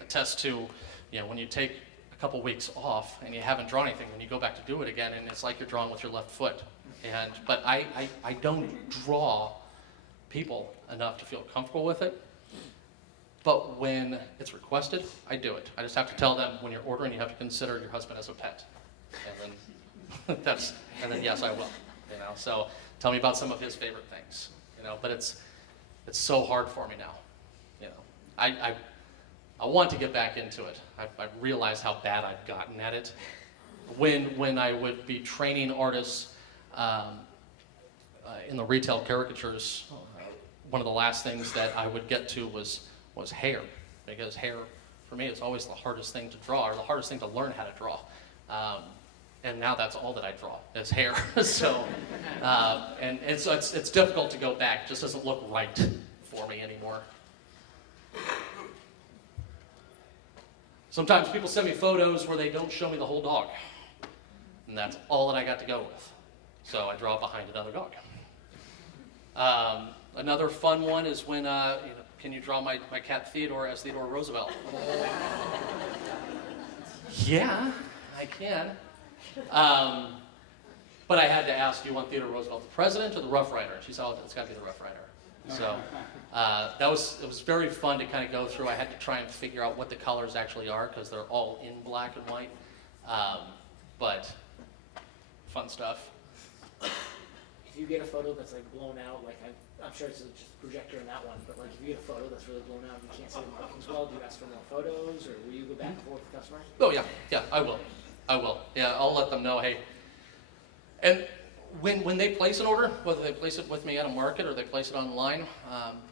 attest to, you know, when you take a couple weeks off and you haven't drawn anything, and you go back to do it again, and it's like you're drawing with your left foot. But I don't draw people enough to feel comfortable with it. But when it's requested, I do it. I just have to tell them, when you're ordering, you have to consider your husband as a pet, and then and then yes, I will. You know, so tell me about some of his favorite things. You know, but it's so hard for me now. You know, I want to get back into it. I realized how bad I've gotten at it. When I would be training artists in the retail caricatures, one of the last things that I would get to was hair, because hair for me is always the hardest thing to draw, or the hardest thing to learn how to draw. And now that's all that I draw is hair. So, and so it's difficult to go back. It just doesn't look right for me anymore. Sometimes people send me photos where they don't show me the whole dog, and that's all that I got to go with. So I draw behind another dog. Another fun one is when, you know, can you draw my cat Theodore as Theodore Roosevelt? Yeah, I can. But I had to ask, do you want Theodore Roosevelt the president or the Rough Rider? And she said, oh, it's got to be the Rough Rider. So it was very fun to kind of go through. I had to try and figure out what the colors actually are, because they're all in black and white. But fun stuff. If you get a photo that's like blown out, like I'm sure it's just a projector in that one, but like if you get a photo that's really blown out and you can't see the markings well, do you ask for more photos, or will you go back and forth with the customer? Oh yeah, I will. Yeah, I'll let them know, hey. And when they place an order, whether they place it with me at a market or they place it online,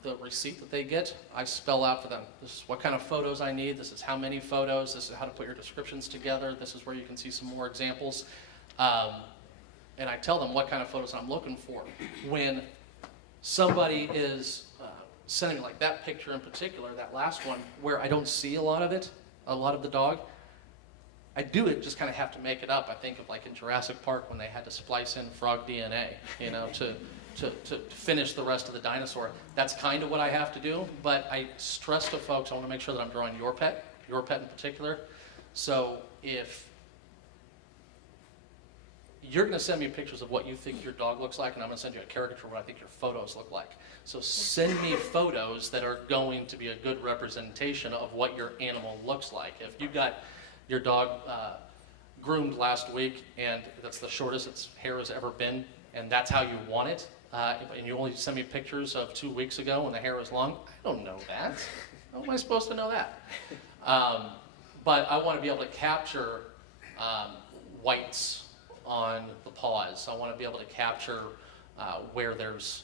the receipt that they get, I spell out for them. This is what kind of photos I need. This is how many photos. This is how to put your descriptions together. This is where you can see some more examples. And I tell them what kind of photos I'm looking for. When somebody is sending me, like that picture in particular, that last one, where I don't see a lot of the dog, I do just kind of have to make it up. I think of like in Jurassic Park when they had to splice in frog DNA, you know, to finish the rest of the dinosaur. That's kind of what I have to do, but I stress to folks, I want to make sure that I'm drawing your pet in particular. So if you're going to send me pictures of what you think your dog looks like, and I'm going to send you a caricature of what I think your photos look like. So send me photos that are going to be a good representation of what your animal looks like. If you got your dog groomed last week, and that's the shortest its hair has ever been, and that's how you want it, and you only send me pictures of 2 weeks ago when the hair was long, I don't know that. How am I supposed to know that? But I want to be able to capture whites on the paws. I want to be able to capture where there's,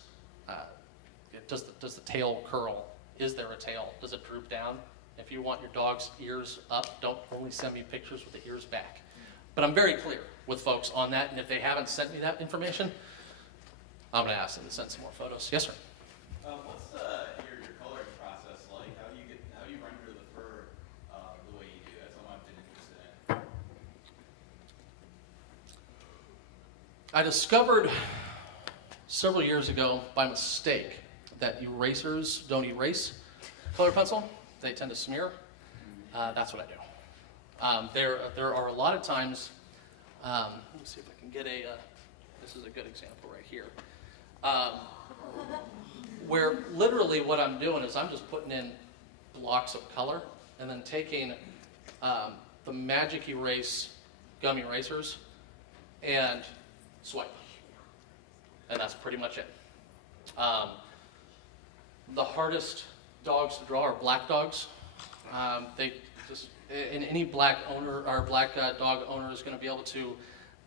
does the tail curl? Is there a tail? Does it droop down? If you want your dog's ears up, don't only send me pictures with the ears back. But I'm very clear with folks on that, and if they haven't sent me that information, I'm going to ask them to send some more photos. Yes, sir. What's your coloring process like? How do you render the fur the way you do? That's something I've been interested in. I discovered several years ago by mistake that erasers don't erase color pencil. They tend to smear. That's what I do. There are a lot of times, let me see if I can get this is a good example right here, where literally what I'm doing is I'm just putting in blocks of color and then taking the Magic Erase gum erasers and swipe. And that's pretty much it. The hardest dogs to draw are black dogs. They just, and any black owner or black dog owner is going to be able to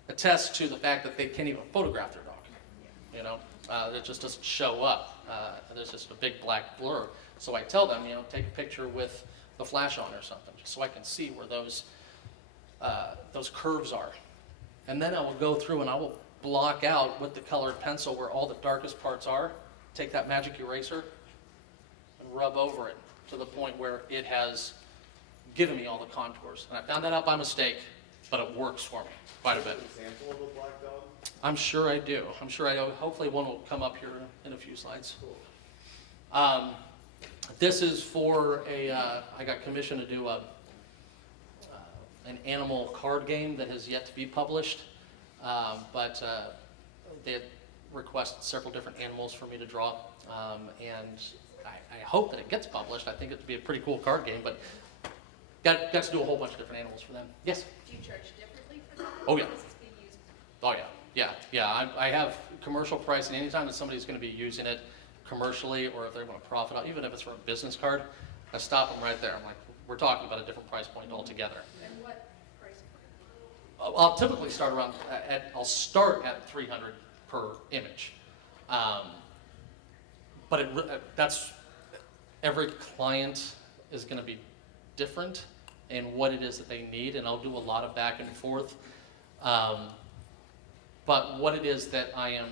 attest to the fact that they can't even photograph their dog. You know, it just doesn't show up. There's just a big black blur. So I tell them, you know, take a picture with the flash on or something, just so I can see where those curves are. And then I will go through and I will block out with the colored pencil where all the darkest parts are. Take that magic eraser and rub over it to the point where it has given me all the contours. And I found that out by mistake, but it works for me quite a bit. An example of a black dog? I'm sure I do. I'm sure I do. Hopefully one will come up here in a few slides. Cool. This is for I got commissioned to do an animal card game that has yet to be published. But they had requested several different animals for me to draw. And I hope that it gets published. I think it would be a pretty cool card game, but got to do a whole bunch of different animals for them. Yes? Do you charge differently for that? Oh, yeah. Or is this being used? Oh, yeah. I have commercial pricing. Anytime that somebody's going to be using it commercially or if they're going to profit out, even if it's for a business card, I stop them right there. I'm like, we're talking about a different price point altogether. And what price point? I'll typically start around, I'll start at 300 per image. But that's, every client is going to be different in what it is that they need, and I'll do a lot of back and forth. But what it is that I am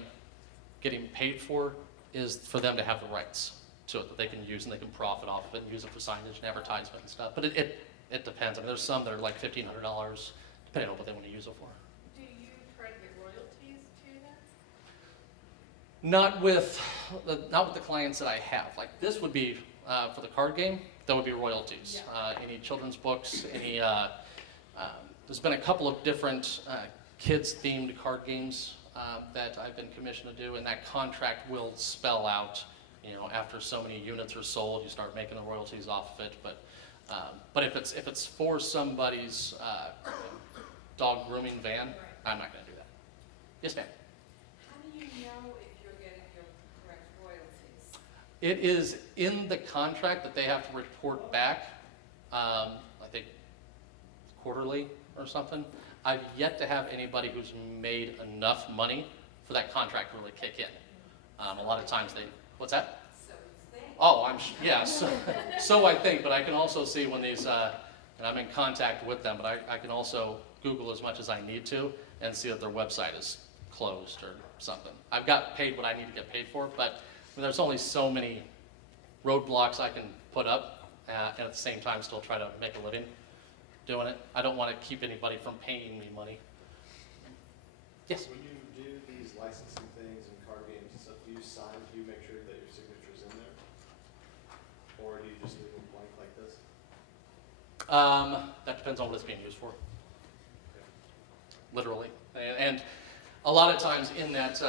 getting paid for is for them to have the rights to it that they can use and they can profit off of it and use it for signage and advertisement and stuff. But it depends. I mean, there's some that are like $1,500, depending on what they want to use it for. Do you try to get royalties to that? Not with the clients that I have. Like this would be for the card game. That would be royalties. Yeah. Any children's books. Any. There's been a couple of different kids-themed card games that I've been commissioned to do, and that contract will spell out. You know, after so many units are sold, you start making the royalties off of it. But if it's for somebody's dog grooming van, Right. I'm not going to do that. Yes, ma'am. How do you know if you're getting your correct royalties? It is in the contract that they have to report back, I think quarterly or something. I've yet to have anybody who's made enough money for that contract to really kick in. A lot of times what's that? So you think? Oh, yeah, so I think, but I can also see when these, and I'm in contact with them, but I can also Google as much as I need to and see that their website is closed or something. I've got paid what I need to get paid for, but I mean, there's only so many roadblocks I can put up and at the same time still try to make a living doing it. I don't want to keep anybody from paying me money. Yes? When you do these licensing things and card games and stuff, do you sign, do you make sure that your signature's in there? Or do you just leave them blank like this? That depends on what it's being used for. Literally. And a lot of times in that,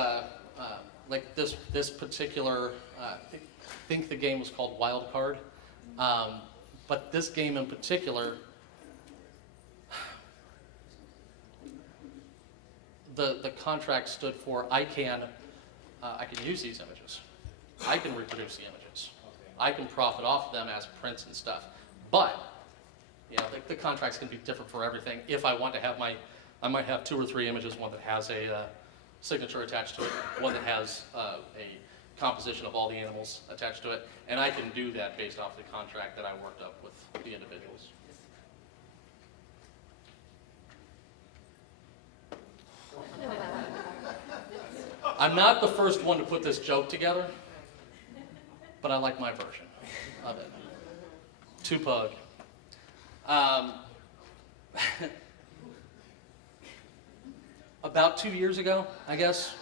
like this particular, I think the game was called Wild Card. But this game in particular, the contract stood for I can use these images. I can reproduce the images. I can profit off them as prints and stuff. But, you know, the contracts can be different for everything. If I want to have I might have 2 or 3 images, one that has a signature attached to it, one that has a composition of all the animals attached to it, and I can do that based off the contract that I worked up with the individuals. I'm not the first one to put this joke together, but I like my version of it. Two pug. About 2 years ago, I guess,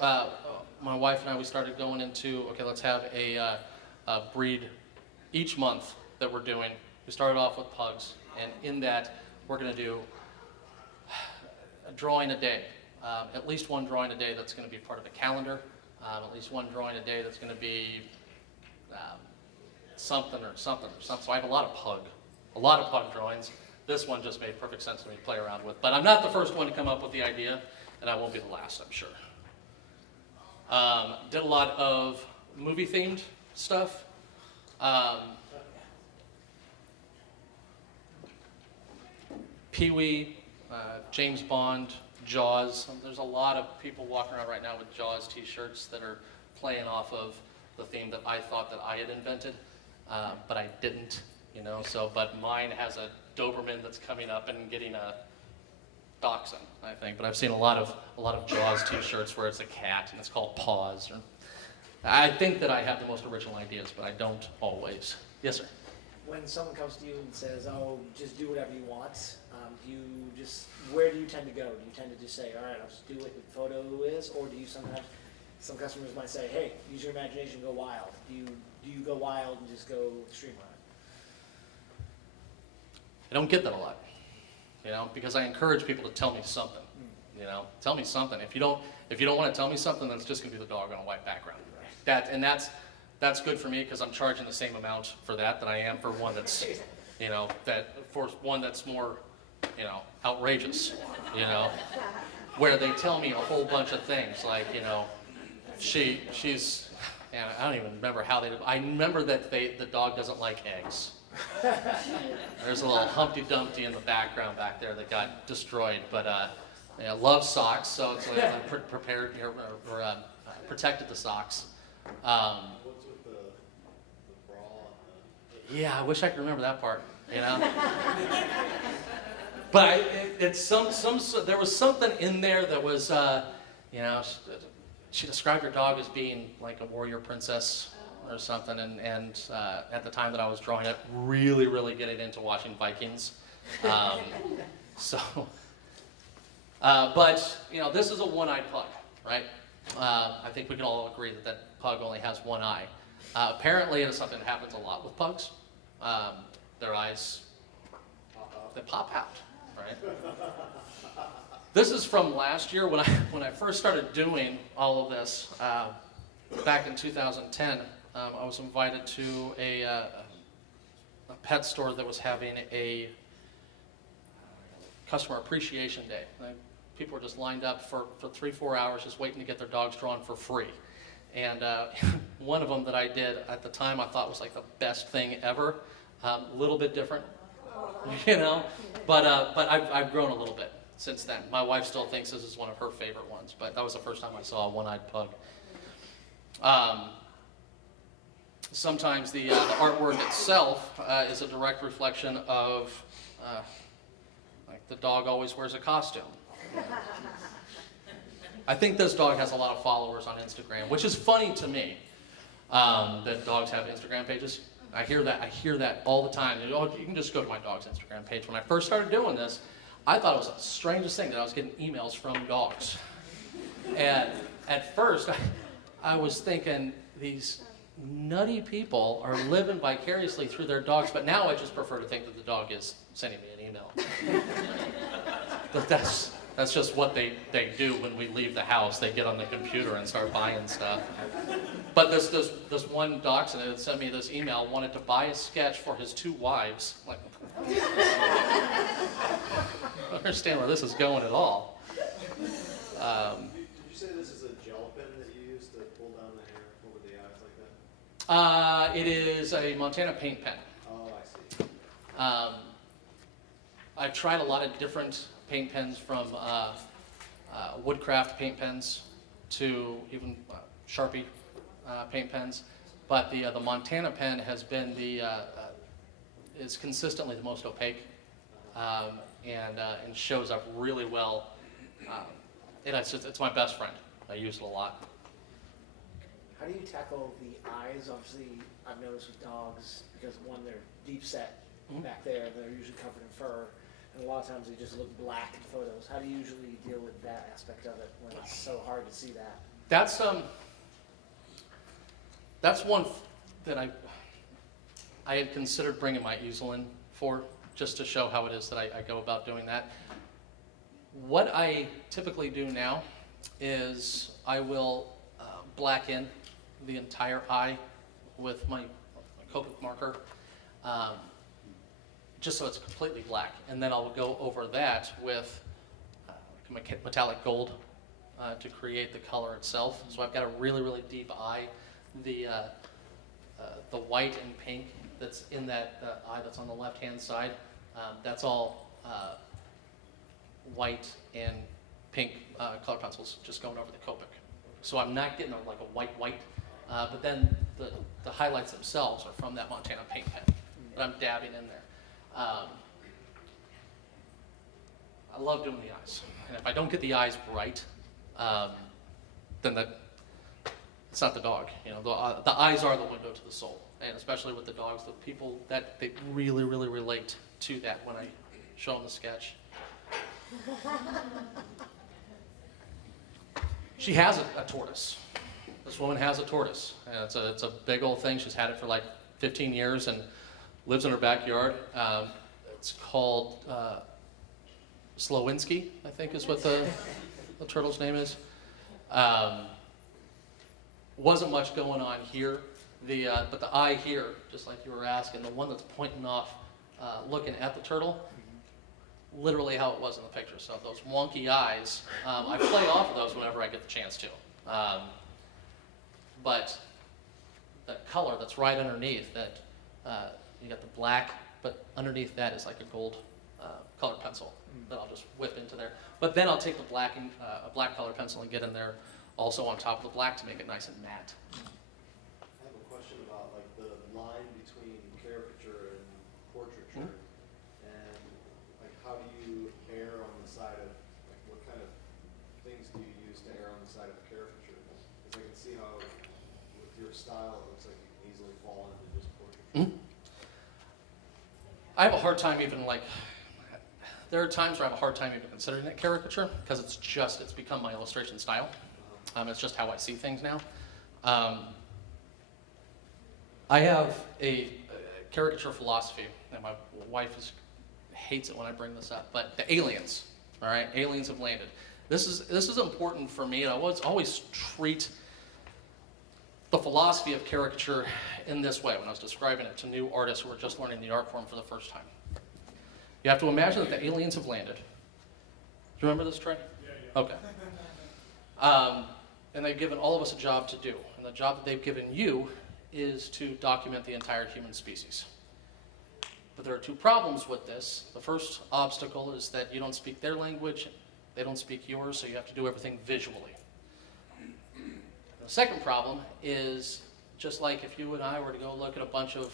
my wife and I, we started going into, okay, let's have a breed each month that we're doing. We started off with pugs, and in that, we're going to do a drawing a day. At least one drawing a day that's going to be part of a calendar. At least one drawing a day that's going to be something. So I have a lot of pug drawings. This one just made perfect sense to me to play around with. But I'm not the first one to come up with the idea, and I won't be the last, I'm sure. Did a lot of movie-themed stuff. Pee-wee, James Bond, Jaws. There's a lot of people walking around right now with Jaws t-shirts that are playing off of the theme that I thought that I had invented, but I didn't, you know. So, but mine has a Doberman that's coming up and getting a dachshund, I think. But I've seen a lot of Jaws t-shirts where it's a cat and it's called Paws. I think that I have the most original ideas, but I don't always. Yes, sir. When someone comes to you and says, "Oh, just do whatever you want," where do you tend to go? Do you tend to just say, "All right, I'll just do what the photo is," or do you sometimes, some customers might say, "Hey, use your imagination, go wild." Do you go wild and just go extreme on it? I don't get that a lot, you know, because I encourage people to tell me something. You know, tell me something. If you don't want to tell me something, then it's just gonna be the dog on a white background. That's good for me because I'm charging the same amount for that I am for one that's, you know, for one that's more, you know, outrageous, you know, where they tell me a whole bunch of things like, you know, she's, and I don't even remember how I remember that the dog doesn't like eggs. There's a little Humpty Dumpty in the background back there that got destroyed, but yeah, loves socks, so it's like prepared or protected the socks. What's with the bra? Yeah, I wish I could remember that part, you know. But there was something in there that was, you know, she described her dog as being like a warrior princess or something, and at the time that I was drawing it, really getting into watching Vikings. But, you know, this is a one-eyed pug, right? I think we can all agree that that pug only has one eye. Apparently, it is something that happens a lot with pugs. Their eyes, they pop out, right? This is from last year when I first started doing all of this. Back in 2010, I was invited to a pet store that was having a customer appreciation day. People were just lined up for 3-4 hours just waiting to get their dogs drawn for free. And one of them that I did at the time I thought was like the best thing ever. A little bit different, you know, but I've grown a little bit since then. My wife still thinks this is one of her favorite ones, but that was the first time I saw a one-eyed pug. Sometimes the artwork itself is a direct reflection of like the dog always wears a costume. I think this dog has a lot of followers on Instagram, which is funny to me that dogs have Instagram pages. I hear that all the time. Oh, you can just go to my dog's Instagram page. When I first started doing this, I thought it was the strangest thing that I was getting emails from dogs. And at first, I was thinking these nutty people are living vicariously through their dogs, but now I just prefer to think that the dog is sending me an email. But that's just what they do when we leave the house. They get on the computer and start buying stuff. But this one dachshund that sent me this email wanted to buy a sketch for his 2 wives. Like, I don't understand where this is going at all. Did you say this is a gel pen that you use to pull down the hair over the eyes like that? It is a Montana paint pen. Oh, I see. I've tried a lot of different paint pens, from Woodcraft paint pens to even Sharpie paint pens, but the Montana pen has been is consistently the most opaque, and shows up really well. And it's my best friend. I use it a lot. how do you tackle the eyes? Obviously, I've noticed with dogs, because one, they're deep set back there, and they're usually covered in fur, and a lot of times they just look black in photos. How do you usually deal with that aspect of it when it's so hard to see that? That's one that I had considered bringing my easel in for, just to show how it is that I go about doing that. What I typically do now is I will black in the entire eye with my Copic marker, just so it's completely black. And then I'll go over that with metallic gold to create the color itself. So I've got a really, really deep eye. The white and pink that's in that eye that's on the left-hand side, that's all white and pink color pencils just going over the Copic. So I'm not getting like a white, but then the highlights themselves are from that Montana paint pen that I'm dabbing in there. I love doing the eyes. And if I don't get the eyes right, then it's not the dog. You know, the eyes are the window to the soul. And especially with the dogs, the people that they really, really relate to that when I show them the sketch. She has a tortoise. This woman has a tortoise. And it's a big old thing. She's had it for like 15 years and lives in her backyard. It's called Slowinski, I think is what the turtle's name is. Wasn't much going on here. But the eye here, just like you were asking, the one that's pointing off, looking at the turtle, literally how it was in the picture. So those wonky eyes, I play off of those whenever I get the chance to. But the color that's right underneath that, you got the black, but underneath that is like a gold colored pencil that I'll just whip into there. But then I'll take the black and a black colored pencil and get in there also on top of the black to make it nice and matte. I have a question about like the line between caricature and portraiture, and like how do you err on the side of, like what kind of things do you use to err on the side of caricature? Because I can see how with your style it looks like you can easily fall into just portraiture. I have a hard time even there are times where I have a hard time even considering it caricature because it's become my illustration style. It's just how I see things now. I have a caricature philosophy, and my wife hates it when I bring this up, but the aliens, all right? Aliens have landed. This is important for me, and I always treat the philosophy of caricature in this way when I was describing it to new artists who were just learning the art form for the first time. You have to imagine that the aliens have landed. Do you remember this, Trey? Yeah. Okay. And they've given all of us a job to do. And the job that they've given you is to document the entire human species. But there are two problems with this. The first obstacle is that you don't speak their language, they don't speak yours, so you have to do everything visually. The second problem is, just like if you and I were to go look at a bunch of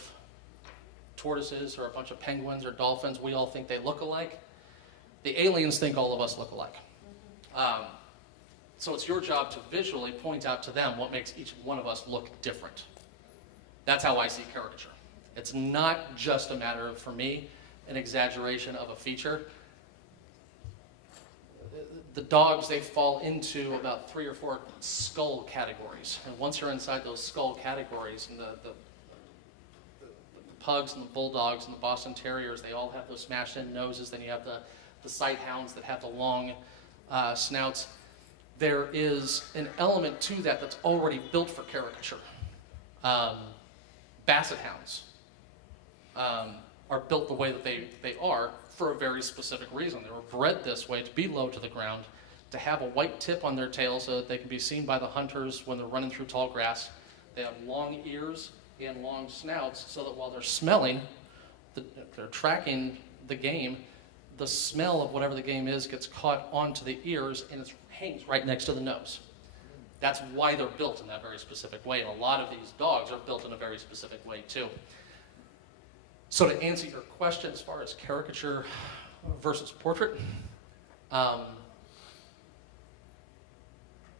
tortoises or a bunch of penguins or dolphins, we all think they look alike. The aliens think all of us look alike. So it's your job to visually point out to them what makes each one of us look different. That's how I see caricature. It's not just a matter of, for me, an exaggeration of a feature. The dogs, they fall into about 3 or 4 skull categories. And once you're inside those skull categories, and the pugs and the bulldogs and the Boston Terriers, they all have those smashed in noses. Then you have the sight hounds that have the long snouts. There is an element to that that's already built for caricature. Basset hounds are built the way that they are for a very specific reason. They were bred this way to be low to the ground, to have a white tip on their tail so that they can be seen by the hunters when they're running through tall grass. They have long ears and long snouts so that while they're smelling, they're tracking the game, the smell of whatever the game is gets caught onto the ears and it hangs right next to the nose. That's why they're built in that very specific way. And a lot of these dogs are built in a very specific way too. So to answer your question as far as caricature versus portrait,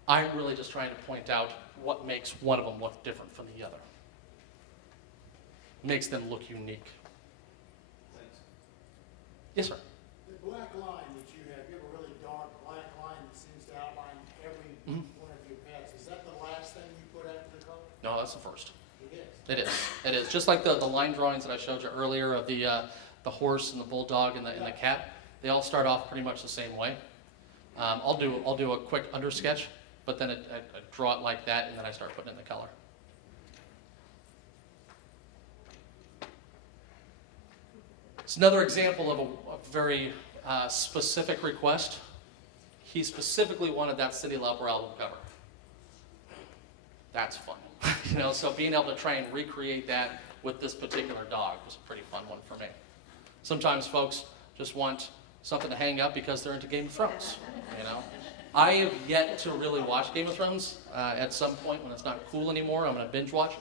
I'm really just trying to point out what makes one of them look different from the other. Makes them look unique. Thanks. Yes, sir. The black line that you have a really dark black line that seems to outline every one of your pets. Is that the last thing you put after the color? No, that's the first. It is. It is. It is. Just like the line drawings that I showed you earlier of the horse and the bulldog and the cat, they all start off pretty much the same way. I'll do a quick under sketch, but then I draw it like that, and then I start putting in the color. It's another example of a very specific request. He specifically wanted that City Level album cover. That's fun. You know, so being able to try and recreate that with this particular dog was a pretty fun one for me. Sometimes folks just want something to hang up because they're into Game of Thrones, you know. I have yet to really watch Game of Thrones. At some point when it's not cool anymore, I'm going to binge watch it.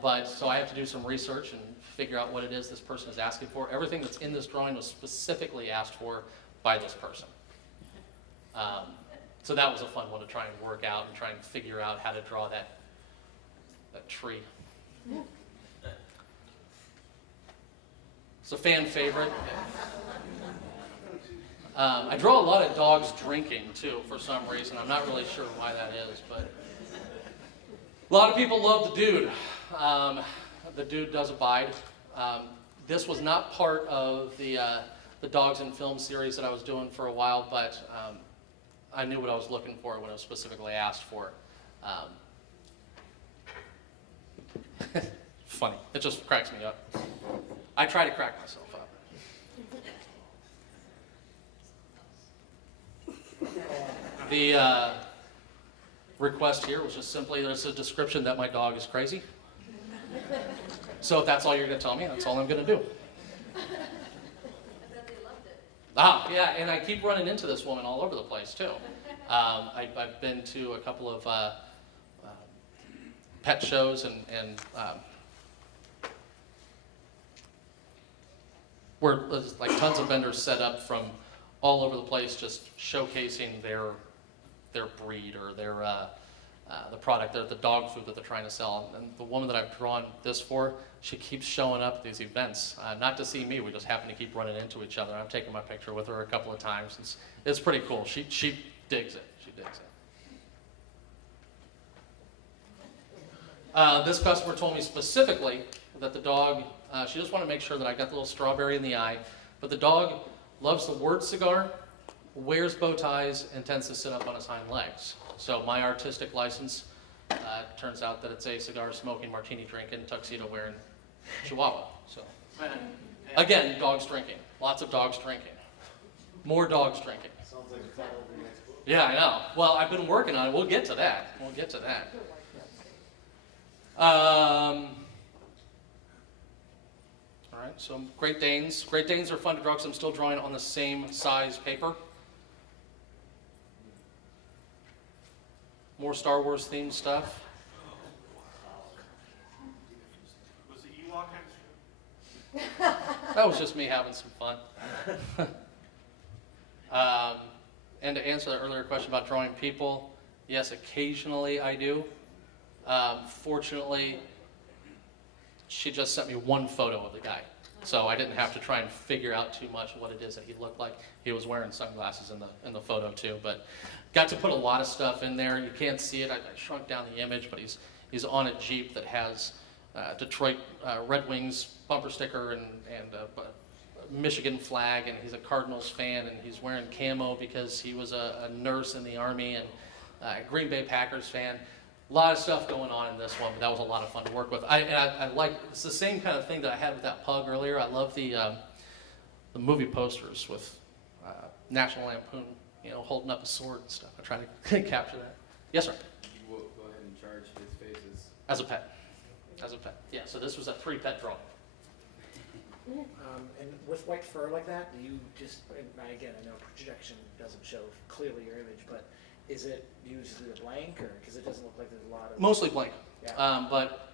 But so I have to do some research and figure out what it is this person is asking for. Everything that's in this drawing was specifically asked for by this person. So that was a fun one to try and work out and try and figure out how to draw that tree. It's a fan favorite. I draw a lot of dogs drinking too for some reason. I'm not really sure why that is, but a lot of people love the dude. The dude does abide. This was not part of the Dogs in Film series that I was doing for a while, but I knew what I was looking for when it was specifically asked for. Funny. It just cracks me up. I try to crack myself up. The request here was just simply, there's a description that my dog is crazy. So if that's all you're going to tell me, that's all I'm going to do. I bet they loved it. Ah, yeah, and I keep running into this woman all over the place, too. I've been to a couple of pet shows and where there's like tons of vendors set up from all over the place just showcasing their breed or their the product, the dog food that they're trying to sell. And the woman that I've drawn this for, she keeps showing up at these events. Not to see me, we just happen to keep running into each other. I've taken my picture with her a couple of times. It's pretty cool. She digs it. She digs it. This customer told me specifically that the dog, she just wanted to make sure that I got the little strawberry in the eye, but the dog loves the word cigar, wears bow ties, and tends to sit up on his hind legs. So my artistic license turns out that it's a cigar smoking, martini drinking, tuxedo wearing Chihuahua. So again, dogs drinking. Lots of dogs drinking. More dogs drinking. Sounds like the title of your next book. Yeah, I know. Well, I've been working on it. We'll get to that. We'll get to that. All right, so Great Danes. Great Danes are fun to draw because I'm still drawing on the same size paper. More Star Wars themed stuff. Was it Ewok extra? That was just me having some fun. And to answer the earlier question about drawing people, yes, occasionally I do. Fortunately, she just sent me one photo of the guy. So I didn't have to try and figure out too much what it is that he looked like. He was wearing sunglasses in the photo too, but got to put a lot of stuff in there. You can't see it. I shrunk down the image, but he's on a Jeep that has Detroit Red Wings bumper sticker and a Michigan flag, and he's a Cardinals fan, and he's wearing camo because he was a nurse in the Army, and a Green Bay Packers fan. A lot of stuff going on in this one, but that was a lot of fun to work with. I like, it's the same kind of thing that I had with that pug earlier. I love the movie posters with National Lampoon, holding up a sword and stuff. I try to capture that. Yes, sir? You will go ahead and charge his faces. As a pet. As a pet. Yeah, so this was a 3-pet drawing. And with white fur like that, do you just, again, I know projection doesn't show clearly your image, but is it usually a blank, or because it doesn't look like there's a lot of... Mostly blank. Yeah. But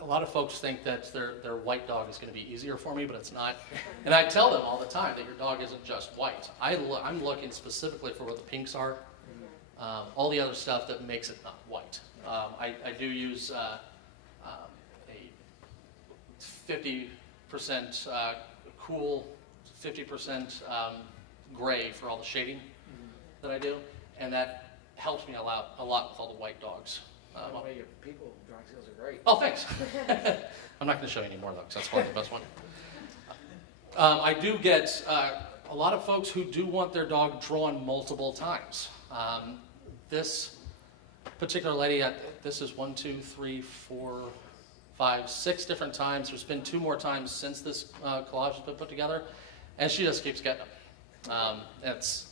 a lot of folks think that their white dog is going to be easier for me, but it's not. And I tell them all the time that your dog isn't just white. I'm looking specifically for what the pinks are. all the other stuff that makes it not white. I do use a 50% cool, 50% gray for all the shading that I do, and that helps me a lot with all the white dogs. By the way, your people drawing skills are great. Oh, thanks. I'm not going to show you any more though, because that's probably the best one. I do get a lot of folks who do want their dog drawn multiple times. This particular lady, this is 1, 2, 3, 4, 5, 6 different times. There's been 2 more times since this collage has been put together, and she just keeps getting them. It's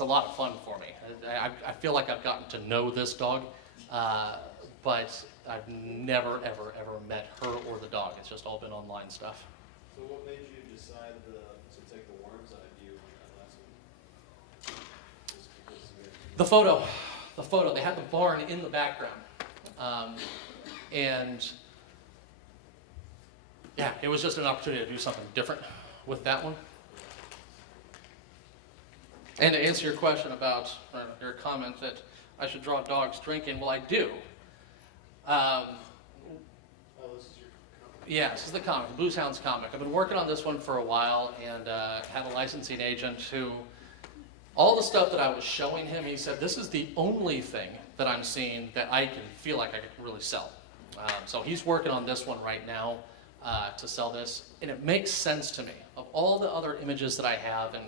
a lot of fun for me. I feel like I've gotten to know this dog, but I've never, ever, ever met her or the dog. It's just all been online stuff. So what made you decide to take the worms out of you in that last one? Just because you had The photo, they had the barn in the background. And yeah, it was just an opportunity to do something different with that one. And to answer your question about, or your comment that I should draw dogs drinking, well, I do. this is your company? Yeah, this is the comic, the Booze Hounds comic. I've been working on this one for a while, and had a licensing agent who, all the stuff that I was showing him, he said, this is the only thing that I'm seeing that I can feel like I can really sell. So he's working on this one right now to sell this, and it makes sense to me. Of all the other images that I have and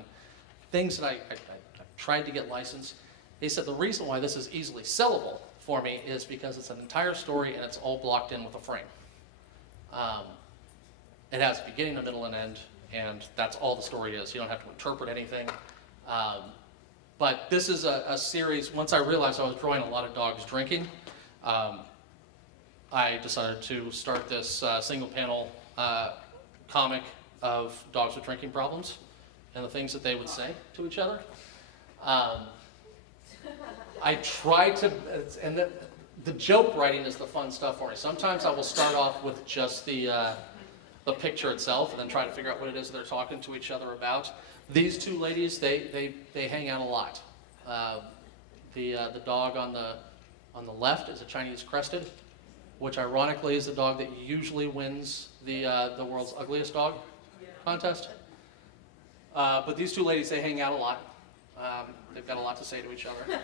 things that I've tried to get licensed, he said the reason why this is easily sellable for me is because it's an entire story and it's all blocked in with a frame. It has a beginning, a middle, and end, and that's all the story is. You don't have to interpret anything. But this is a series, once I realized I was drawing a lot of dogs drinking, I decided to start this single panel comic of dogs with drinking problems and the things that they would say to each other. I try to, and the joke writing is the fun stuff for me. Sometimes I will start off with just the picture itself and then try to figure out what it is they're talking to each other about. These 2 ladies, they hang out a lot. The dog on the left is a Chinese crested, which ironically is the dog that usually wins the world's ugliest dog contest. But these 2 ladies, they hang out a lot. They've got a lot to say to each other.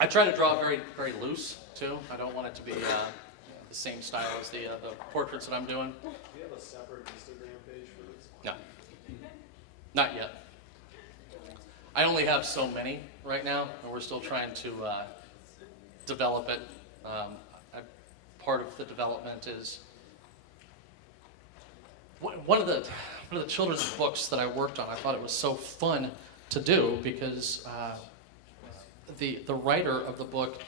I try to draw very, very loose too. I don't want it to be the same style as the portraits that I'm doing. Do you have a separate Instagram page for this? No, not yet. I only have so many right now, and we're still trying to develop it. Part of the development is one of the children's books that I worked on. I thought it was so fun to do because the writer of the book,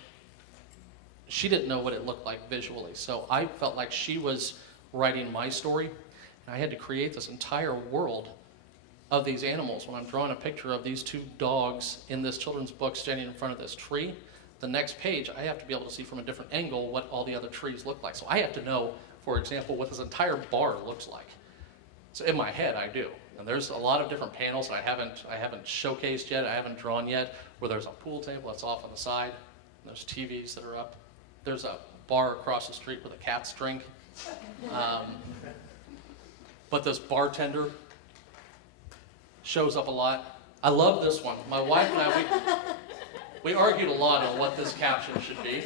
she didn't know what it looked like visually. So I felt like she was writing my story, and I had to create this entire world of these animals. When I'm drawing a picture of these 2 dogs in this children's book standing in front of this tree, the next page I have to be able to see from a different angle what all the other trees look like. So I have to know, for example, what this entire bar looks like. So in my head I do. And there's a lot of different panels that I haven't showcased yet, I haven't drawn yet, where there's a pool table that's off on the side, and there's TVs that are up. There's a bar across the street where the cats drink. But this bartender shows up a lot. I love this one. My wife and I, we argued a lot on what this caption should be.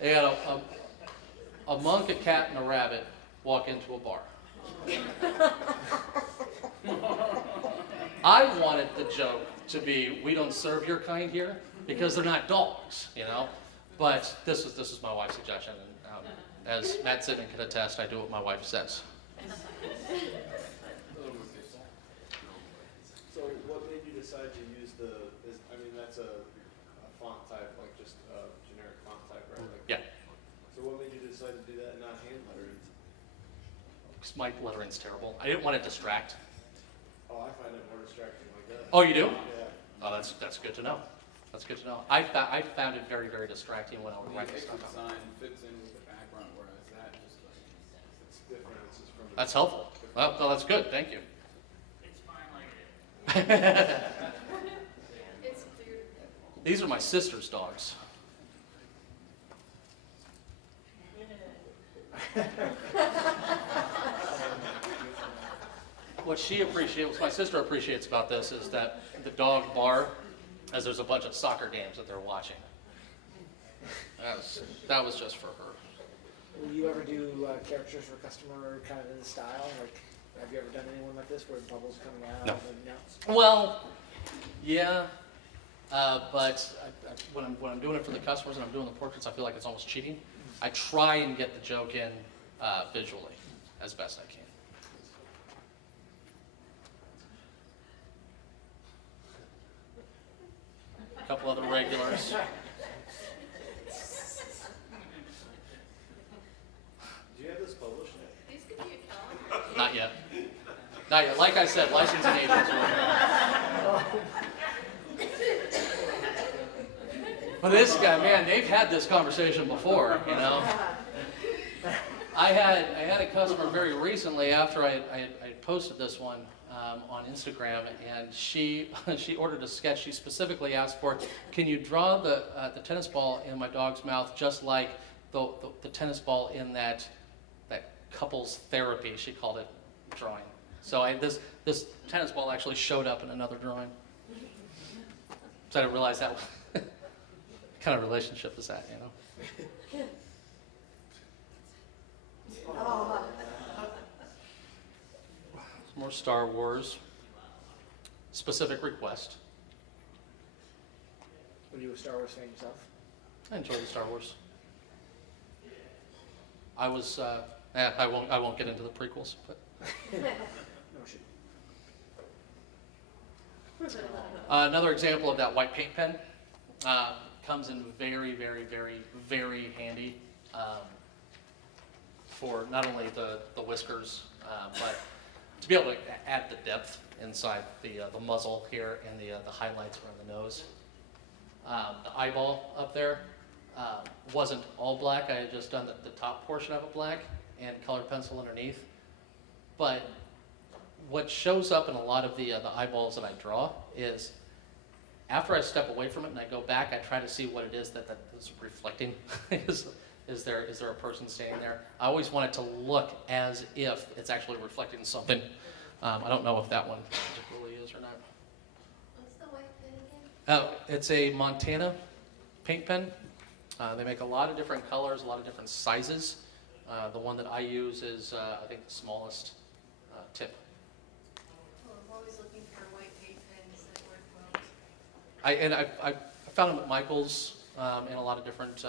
They had a monk, a cat, and a rabbit walk into a bar. I wanted the joke to be, we don't serve your kind here, because they're not dogs, you know? But this is my wife's suggestion, and as Matt Sidman can attest, I do what my wife says. So what made you decide to use that's a font type, like just a generic font type, right? Like, Yeah. So what made you decide to do that and not hand lettering? Because my lettering's terrible. I didn't want to distract. Oh, I find it more distracting like that. Oh, you do? Yeah. Oh, that's good to know. That's good to know. I found it very, very distracting when I would write this The stuff exit out. sign fits in with the background, whereas that differences from the. That's helpful. Well, that's good. Thank you. It's fine like it is. It's clear. These are my sister's dogs. What my sister appreciates about this is that the dog bar, as there's a bunch of soccer games that they're watching. That was just for her. Will you ever do caricatures for customer kind of in the style? Like, have you ever done anyone like this where bubbles coming out? No. No. Well, yeah, but when I'm doing it for the customers and I'm doing the portraits, I feel like it's almost cheating. I try and get the joke in visually as best I can. A couple other regulars. Do you have this published? These could be a calendar. Not yet. Not yet. Like I said, licensing agents will. Well, this guy, man, they've had this conversation before, you know. I had a customer very recently after I posted this one on Instagram, and she ordered a sketch. She specifically asked for, can you draw the tennis ball in my dog's mouth just like the tennis ball in that couples therapy, she called it, drawing. So this tennis ball actually showed up in another drawing. So I didn't realize that kind of relationship is that, you know. More Star Wars. Specific request. Were you a Star Wars fan yourself? I enjoy the Star Wars. I was. I won't get into the prequels, but. No shit. Another example of that white paint pen comes in very, very, very, very handy for not only the whiskers, but to be able to add the depth inside the muzzle here and the highlights around the nose. The eyeball up there wasn't all black. I had just done the top portion of it black and colored pencil underneath. But what shows up in a lot of the eyeballs that I draw is after I step away from it and I go back, I try to see what it is that is reflecting. Is there a person standing there? I always want it to look as if it's actually reflecting something. I don't know if that one particularly is or not. What's the white pen again? It's a Montana paint pen. They make a lot of different colors, a lot of different sizes. The one that I use is, I think, the smallest tip. Oh, I'm always looking for white paint pens that work well. I found them at Michael's in a lot of different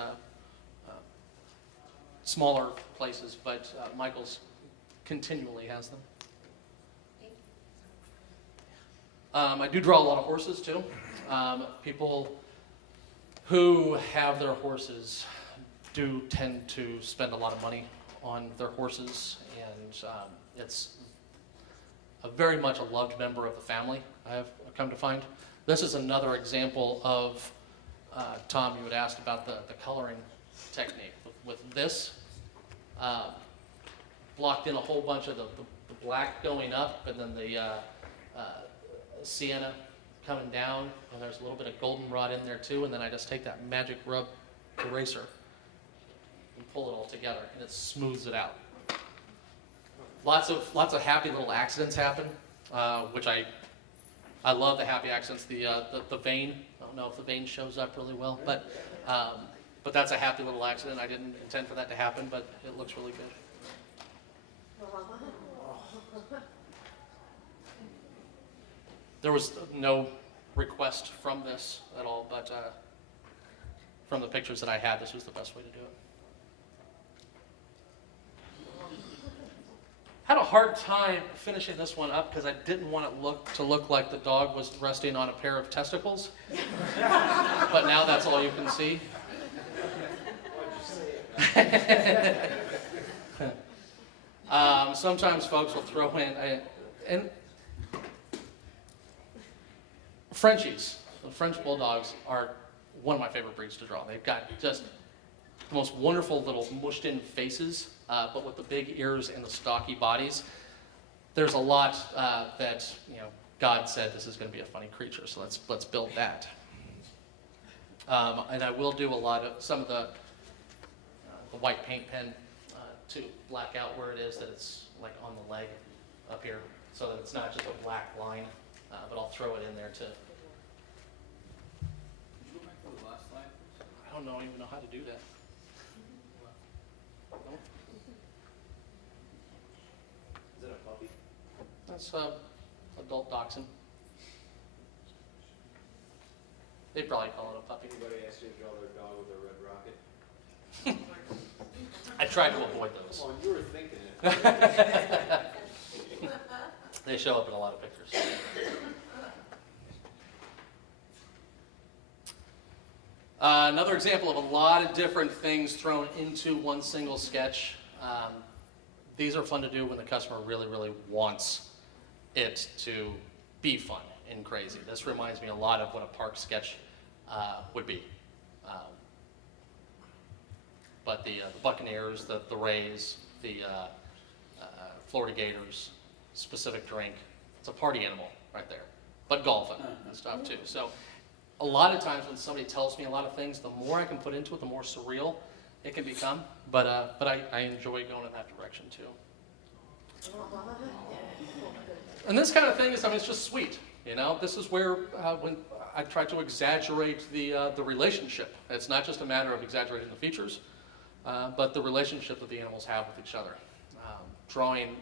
smaller places, but Michael's continually has them. I do draw a lot of horses too. People who have their horses do tend to spend a lot of money on their horses, and it's very much a loved member of the family, I have come to find. This is another example of, Tom, you had asked about the coloring technique. With this, blocked in a whole bunch of the black going up, and then the sienna coming down, and there's a little bit of goldenrod in there too, and then I just take that magic rub eraser and pull it all together, and it smooths it out. Lots of happy little accidents happen, which I love the happy accidents. The vein, I don't know if the vein shows up really well, but that's a happy little accident. I didn't intend for that to happen, but it looks really good. There was no request from this at all, but from the pictures that I had, this was the best way to do it. Had a hard time finishing this one up because I didn't want it to look like the dog was resting on a pair of testicles. But now that's all you can see. Sometimes folks will throw in Frenchies. The French Bulldogs are one of my favorite breeds to draw. They've got just the most wonderful little mushed in faces. but with the big ears and the stocky bodies, there's a lot that, God said this is going to be a funny creature, so let's build that. And I will do some of the white paint pen to black out where it is, that it's like on the leg up here, so that it's not just a black line, but I'll throw it in there too. Could you go back to the last slide, please? I don't even know how to do that. Is that a puppy? That's adult dachshund. They'd probably call it a puppy. Anybody asked you to draw their dog with a red rocket? I tried to avoid those. Come on, you were thinking it. They show up in a lot of pictures. Another example of a lot of different things thrown into one single sketch. These are fun to do when the customer really, really wants it to be fun and crazy. This reminds me a lot of what a park sketch would be. But the Buccaneers, the Rays, the Florida Gators, specific drink, it's a party animal right there. But golfing and stuff too. So a lot of times when somebody tells me a lot of things, the more I can put into it, the more surreal it can become. But I enjoy going in that direction too. And this kind of thing is, it's just sweet. This is where when I try to exaggerate the relationship. It's not just a matter of exaggerating the features, but the relationship that the animals have with each other. Drawing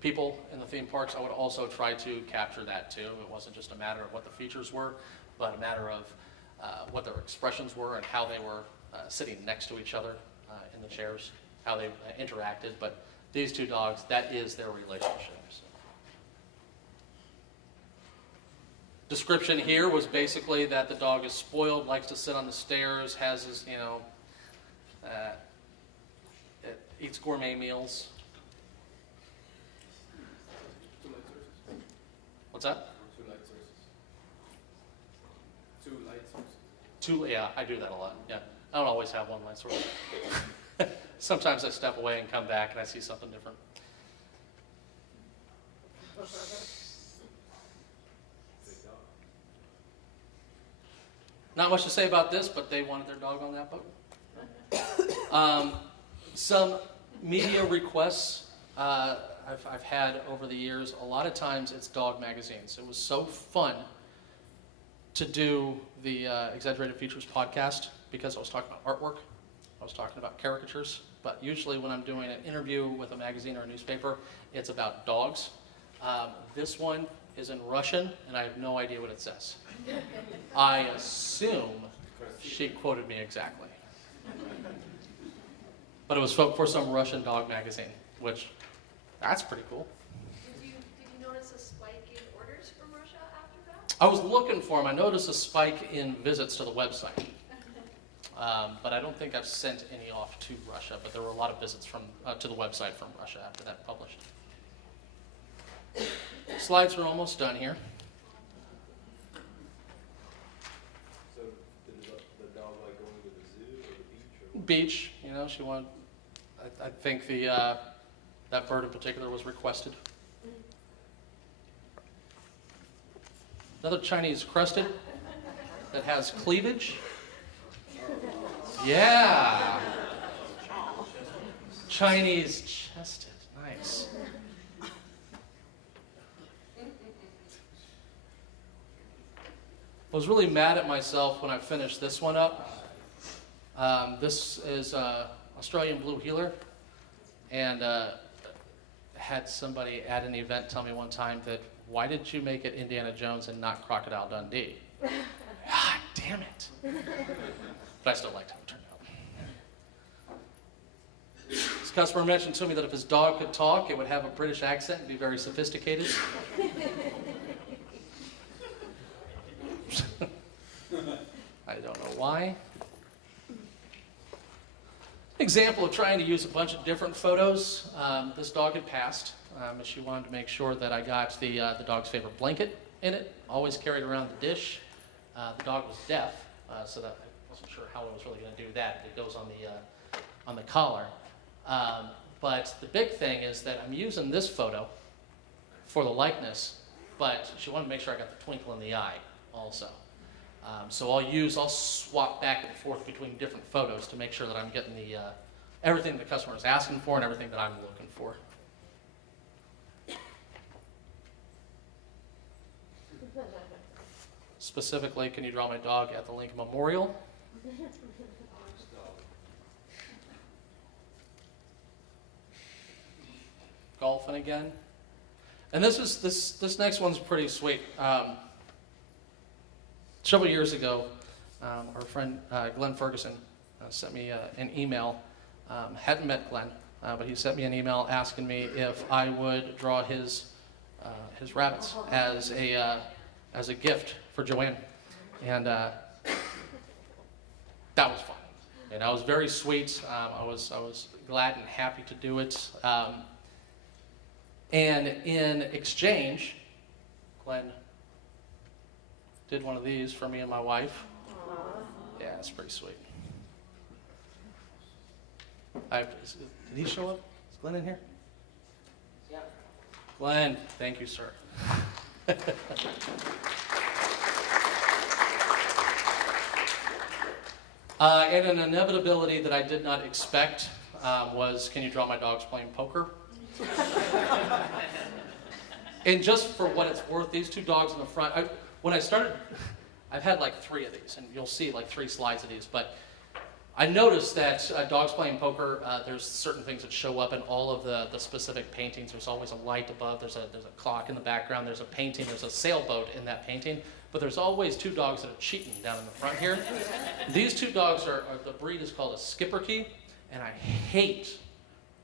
people in the theme parks, I would also try to capture that too. It wasn't just a matter of what the features were, but a matter of what their expressions were and how they were sitting next to each other in the chairs, how they interacted. But these two dogs, that is their relationship. So. Description here was basically that the dog is spoiled, likes to sit on the stairs, has his, it eats gourmet meals. What's that? Yeah, I do that a lot. Yeah, I don't always have one light source. Sometimes I step away and come back and I see something different. Not much to say about this, but they wanted their dog on that boat. Some media requests I've had over the years. A lot of times it's dog magazines. It was so fun to do the Exaggerated Features podcast because I was talking about artwork. I was talking about caricatures. But usually when I'm doing an interview with a magazine or a newspaper, it's about dogs. This one is in Russian, and I have no idea what it says. I assume she quoted me exactly. But it was for some Russian dog magazine, which, that's pretty cool. Did you notice a spike in orders from Russia after that? I was looking for them. I noticed a spike in visits to the website. But I don't think I've sent any off to Russia, but there were a lot of visits to the website from Russia after that published. Slides are almost done here. So did the dog like going to the zoo or the beach? Or Beach, she wanted, I think that bird in particular was requested. Another Chinese crested that has cleavage. Yeah. Chinese chested, nice. I was really mad at myself when I finished this one up. This is Australian blue heeler, and had somebody at an event tell me one time that, why did you make it Indiana Jones and not Crocodile Dundee? God damn it. But I still liked how it turned out. This customer mentioned to me that if his dog could talk, it would have a British accent and be very sophisticated. I don't know why. Example of trying to use a bunch of different photos. This dog had passed, and she wanted to make sure that I got the dog's favorite blanket in it. Always carried around the dish. The dog was deaf, so that I wasn't sure how I was really going to do that. It goes on the collar. But the big thing is that I'm using this photo for the likeness, but she wanted to make sure I got the twinkle in the eye also. So I'll swap back and forth between different photos to make sure that I'm getting the everything the customer is asking for and everything that I'm looking for. Specifically, can you draw my dog at the Lincoln Memorial? Golfing again. And this next one's pretty sweet. Several years ago, our friend Glenn Ferguson sent me an email. Hadn't met Glenn, but he sent me an email asking me if I would draw his rabbits as a gift for Joanne, and that was fun. And that was very sweet. I was glad and happy to do it. And in exchange, Glenn did one of these for me and my wife. Yeah, it's pretty sweet. Did he show up? Is Glenn in here? Yeah. Glenn, thank you, sir. And an inevitability that I did not expect was, can you draw my dogs playing poker? And just for what it's worth, these two dogs in the front, when I started, I've had like 3 of these, and you'll see like 3 slides of these, but I noticed that dogs playing poker, there's certain things that show up in all of the specific paintings. There's always a light above, there's a clock in the background, there's a painting, there's a sailboat in that painting, but there's always 2 dogs that are cheating down in the front here. These 2 dogs the breed is called a skipperkie, and I hate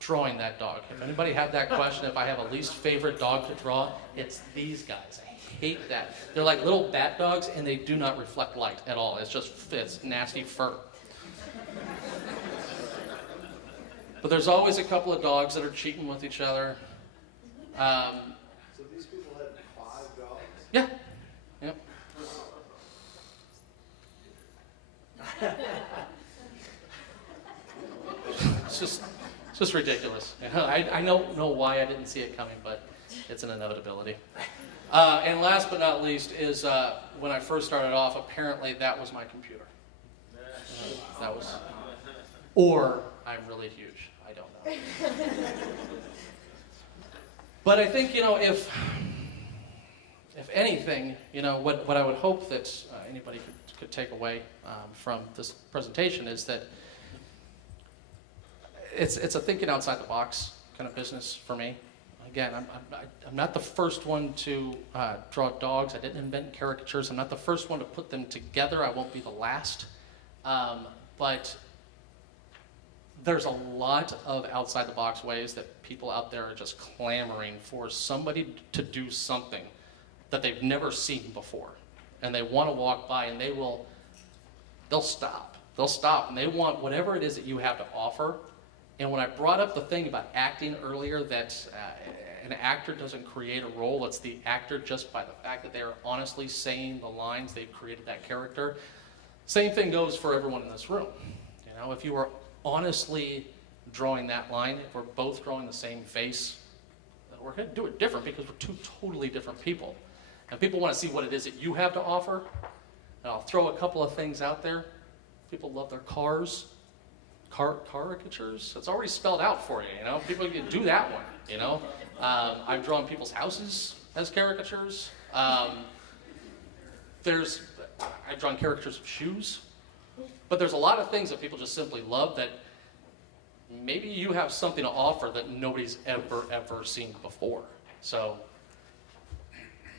drawing that dog. If anybody had that question, if I have a least favorite dog to draw, it's these guys. I hate that. They're like little bat dogs, and they do not reflect light at all. It's nasty fur. But there's always a couple of dogs that are cheating with each other. So these people had 5 dogs? Yeah. Yep. It's just ridiculous. You know, I don't know why I didn't see it coming, but it's an inevitability. And last but not least is when I first started off, apparently that was my computer. That was, or I'm really huge. I don't know. But I think, you know, if anything, you know, what I would hope that anybody could take away from this presentation is that it's a thinking outside the box kind of business for me. Again, I'm not the first one to draw dogs. I didn't invent caricatures. I'm not the first one to put them together. I won't be the last. But there's a lot of outside the box ways that people out there are just clamoring for somebody to do something that they've never seen before. And they want to walk by and they'll stop. They'll stop and they want whatever it is that you have to offer. And when I brought up the thing about acting earlier, that an actor doesn't create a role, it's the actor just by the fact that they're honestly saying the lines, they've created that character. Same thing goes for everyone in this room. You know, if you were honestly drawing that line, if we're both drawing the same face, we're going to do it different because we're 2 totally different people. And people want to see what it is that you have to offer. And I'll throw a couple of things out there. People love their cars. Caricatures, it's already spelled out for you, you know. People can do that one, you know. I've drawn people's houses as caricatures. I've drawn caricatures of shoes. But there's a lot of things that people just simply love that maybe you have something to offer that nobody's ever seen before. So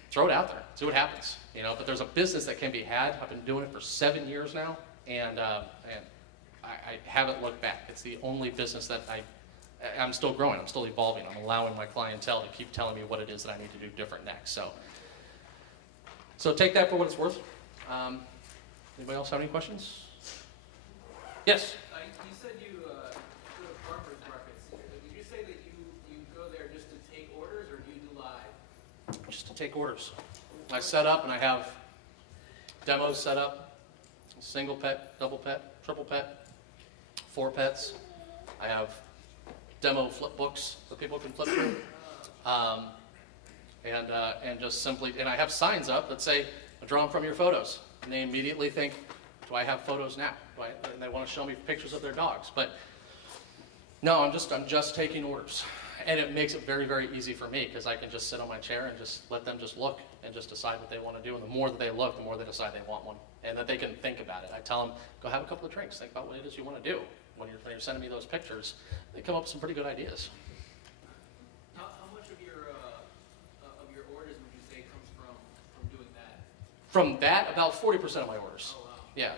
throw it out there, see what happens, you know. But there's a business that can be had. I've been doing it for 7 years now, and I haven't looked back. It's the only business that I'm still growing. I'm still evolving. I'm allowing my clientele to keep telling me what it is that I need to do different next. So take that for what it's worth. Anybody else have any questions? Yes? You said you go to farmers markets. Did you say that you go there just to take orders, or do you do live? Just to take orders. I set up and I have demos set up. Single pet, double pet, triple pet, 4 pets. I have demo flip books that people can flip through. And just simply, and I have signs up that say, draw them from your photos. And they immediately think, do I have photos now? And they want to show me pictures of their dogs. But no, I'm just taking orders. And it makes it very, very easy for me because I can just sit on my chair and just let them just look and just decide what they want to do. And the more that they look, the more they decide they want one. And that they can think about it. I tell them, go have a couple of drinks. Think about what it is you want to do. When you're sending me those pictures, they come up with some pretty good ideas. How much of your orders would you say comes from doing that? From that, about 40% of my orders. Oh, wow. Yeah.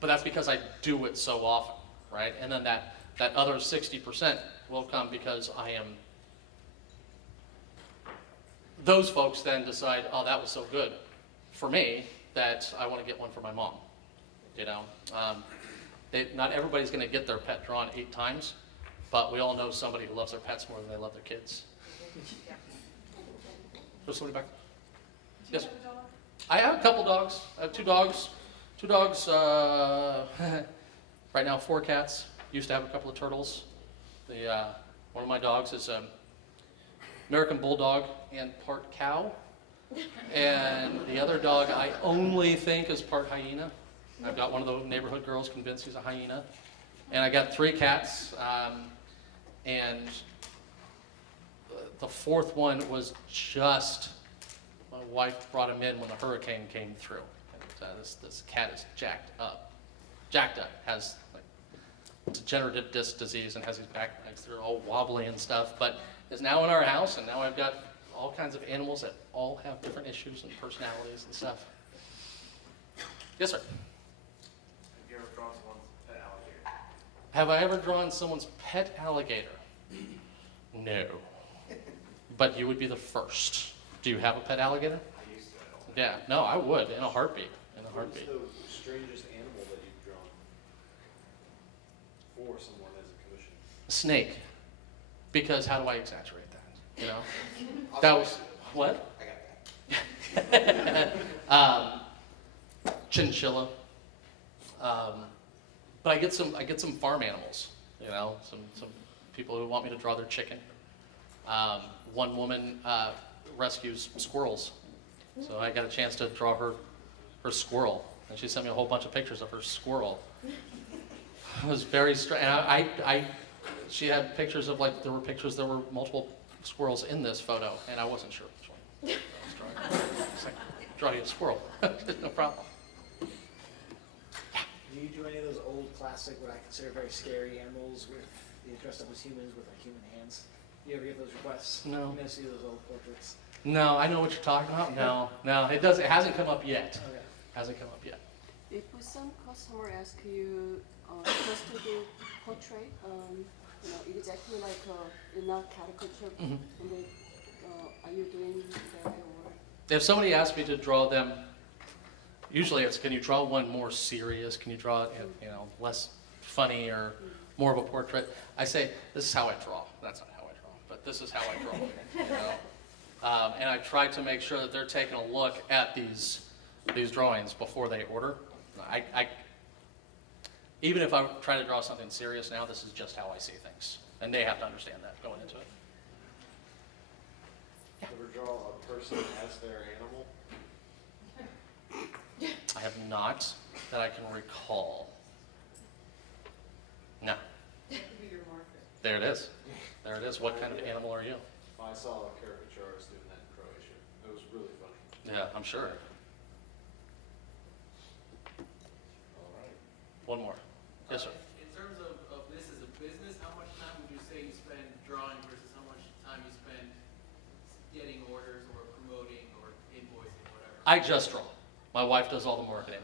But that's because I do it so often, right? And then that other 60% will come because I am. Those folks then decide, oh, that was so good for me that I want to get one for my mom. You know, not everybody's going to get their pet drawn 8 times, but we all know somebody who loves their pets more than they love their kids. There's somebody back there. Yes. I have a couple dogs. I have 2 dogs. 2 dogs. Right now, 4 cats. Used to have a couple of turtles. One of my dogs is American Bulldog and part cow. And the other dog I only think is part hyena. I've got one of the neighborhood girls convinced he's a hyena. And I got 3 cats. And the 4th one was just, my wife brought him in when the hurricane came through. And, this cat is jacked up, has like degenerative disc disease and has his back legs, they're all wobbly and stuff, but is now in our house, and now I've got all kinds of animals that all have different issues and personalities and stuff. Yes, sir? Have you ever drawn someone's pet alligator? Have I ever drawn someone's pet alligator? No. But you would be the first. Do you have a pet alligator? I used to. Yeah, no, I would, in a heartbeat. In a heartbeat. What's the strangest animal that you've drawn for someone as a commission? Snake. Because how do I exaggerate that? You know? That was, what? I got that. Chinchilla. But I get some farm animals, you know, some people who want me to draw their chicken. One woman rescues squirrels. So I got a chance to draw her squirrel, and she sent me a whole bunch of pictures of her squirrel. It was very strange. She had pictures of, like, there were multiple squirrels in this photo, and I wasn't sure which one I was drawing. It's like, draw you a squirrel, no problem. Do you do any of those old classic, what I consider very scary animals with dressed up as humans with like human hands? You ever get those requests? No. You never see those old portraits? No, I know what you're talking about. No, it hasn't come up yet. Okay. Hasn't come up yet. If some customer ask you just to do portrait, exactly like in a caricature, and then, are you doing that or? If somebody asks me to draw them, usually it's, can you draw one more serious? Can you draw it, less funny or more of a portrait? I say, this is how I draw. That's not how I draw, but this is how I draw. You know? And I try to make sure that they're taking a look at these drawings before they order. Even if I try to draw something serious now, this is just how I see things. And they have to understand that going into it. Ever draw a person as their animal? I have not, that I can recall. No. There it is. There it is. What kind of animal are you? I saw a caricature artist doing that in Croatia. It was really funny. Yeah, I'm sure. All right. One more. Yes, sir. In terms of this as a business, how much time would you say you spend drawing versus how much time you spend getting orders or promoting or invoicing, whatever? I just draw. My wife does all the marketing.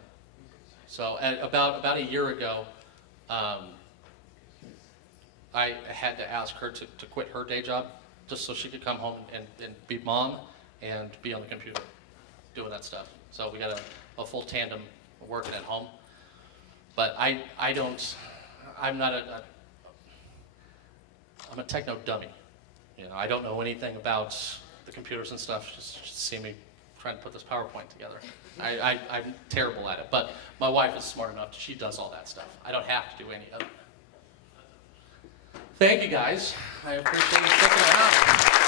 So about a year ago, I had to ask her to quit her day job just so she could come home and be mom and be on the computer doing that stuff. So we got a full tandem working at home. But I'm a techno dummy. I don't know anything about the computers and stuff. Just see me trying to put this PowerPoint together. I'm terrible at it. But my wife is smart enough. She does all that stuff. I don't have to do any of it. Thank you guys. I appreciate you checking it out.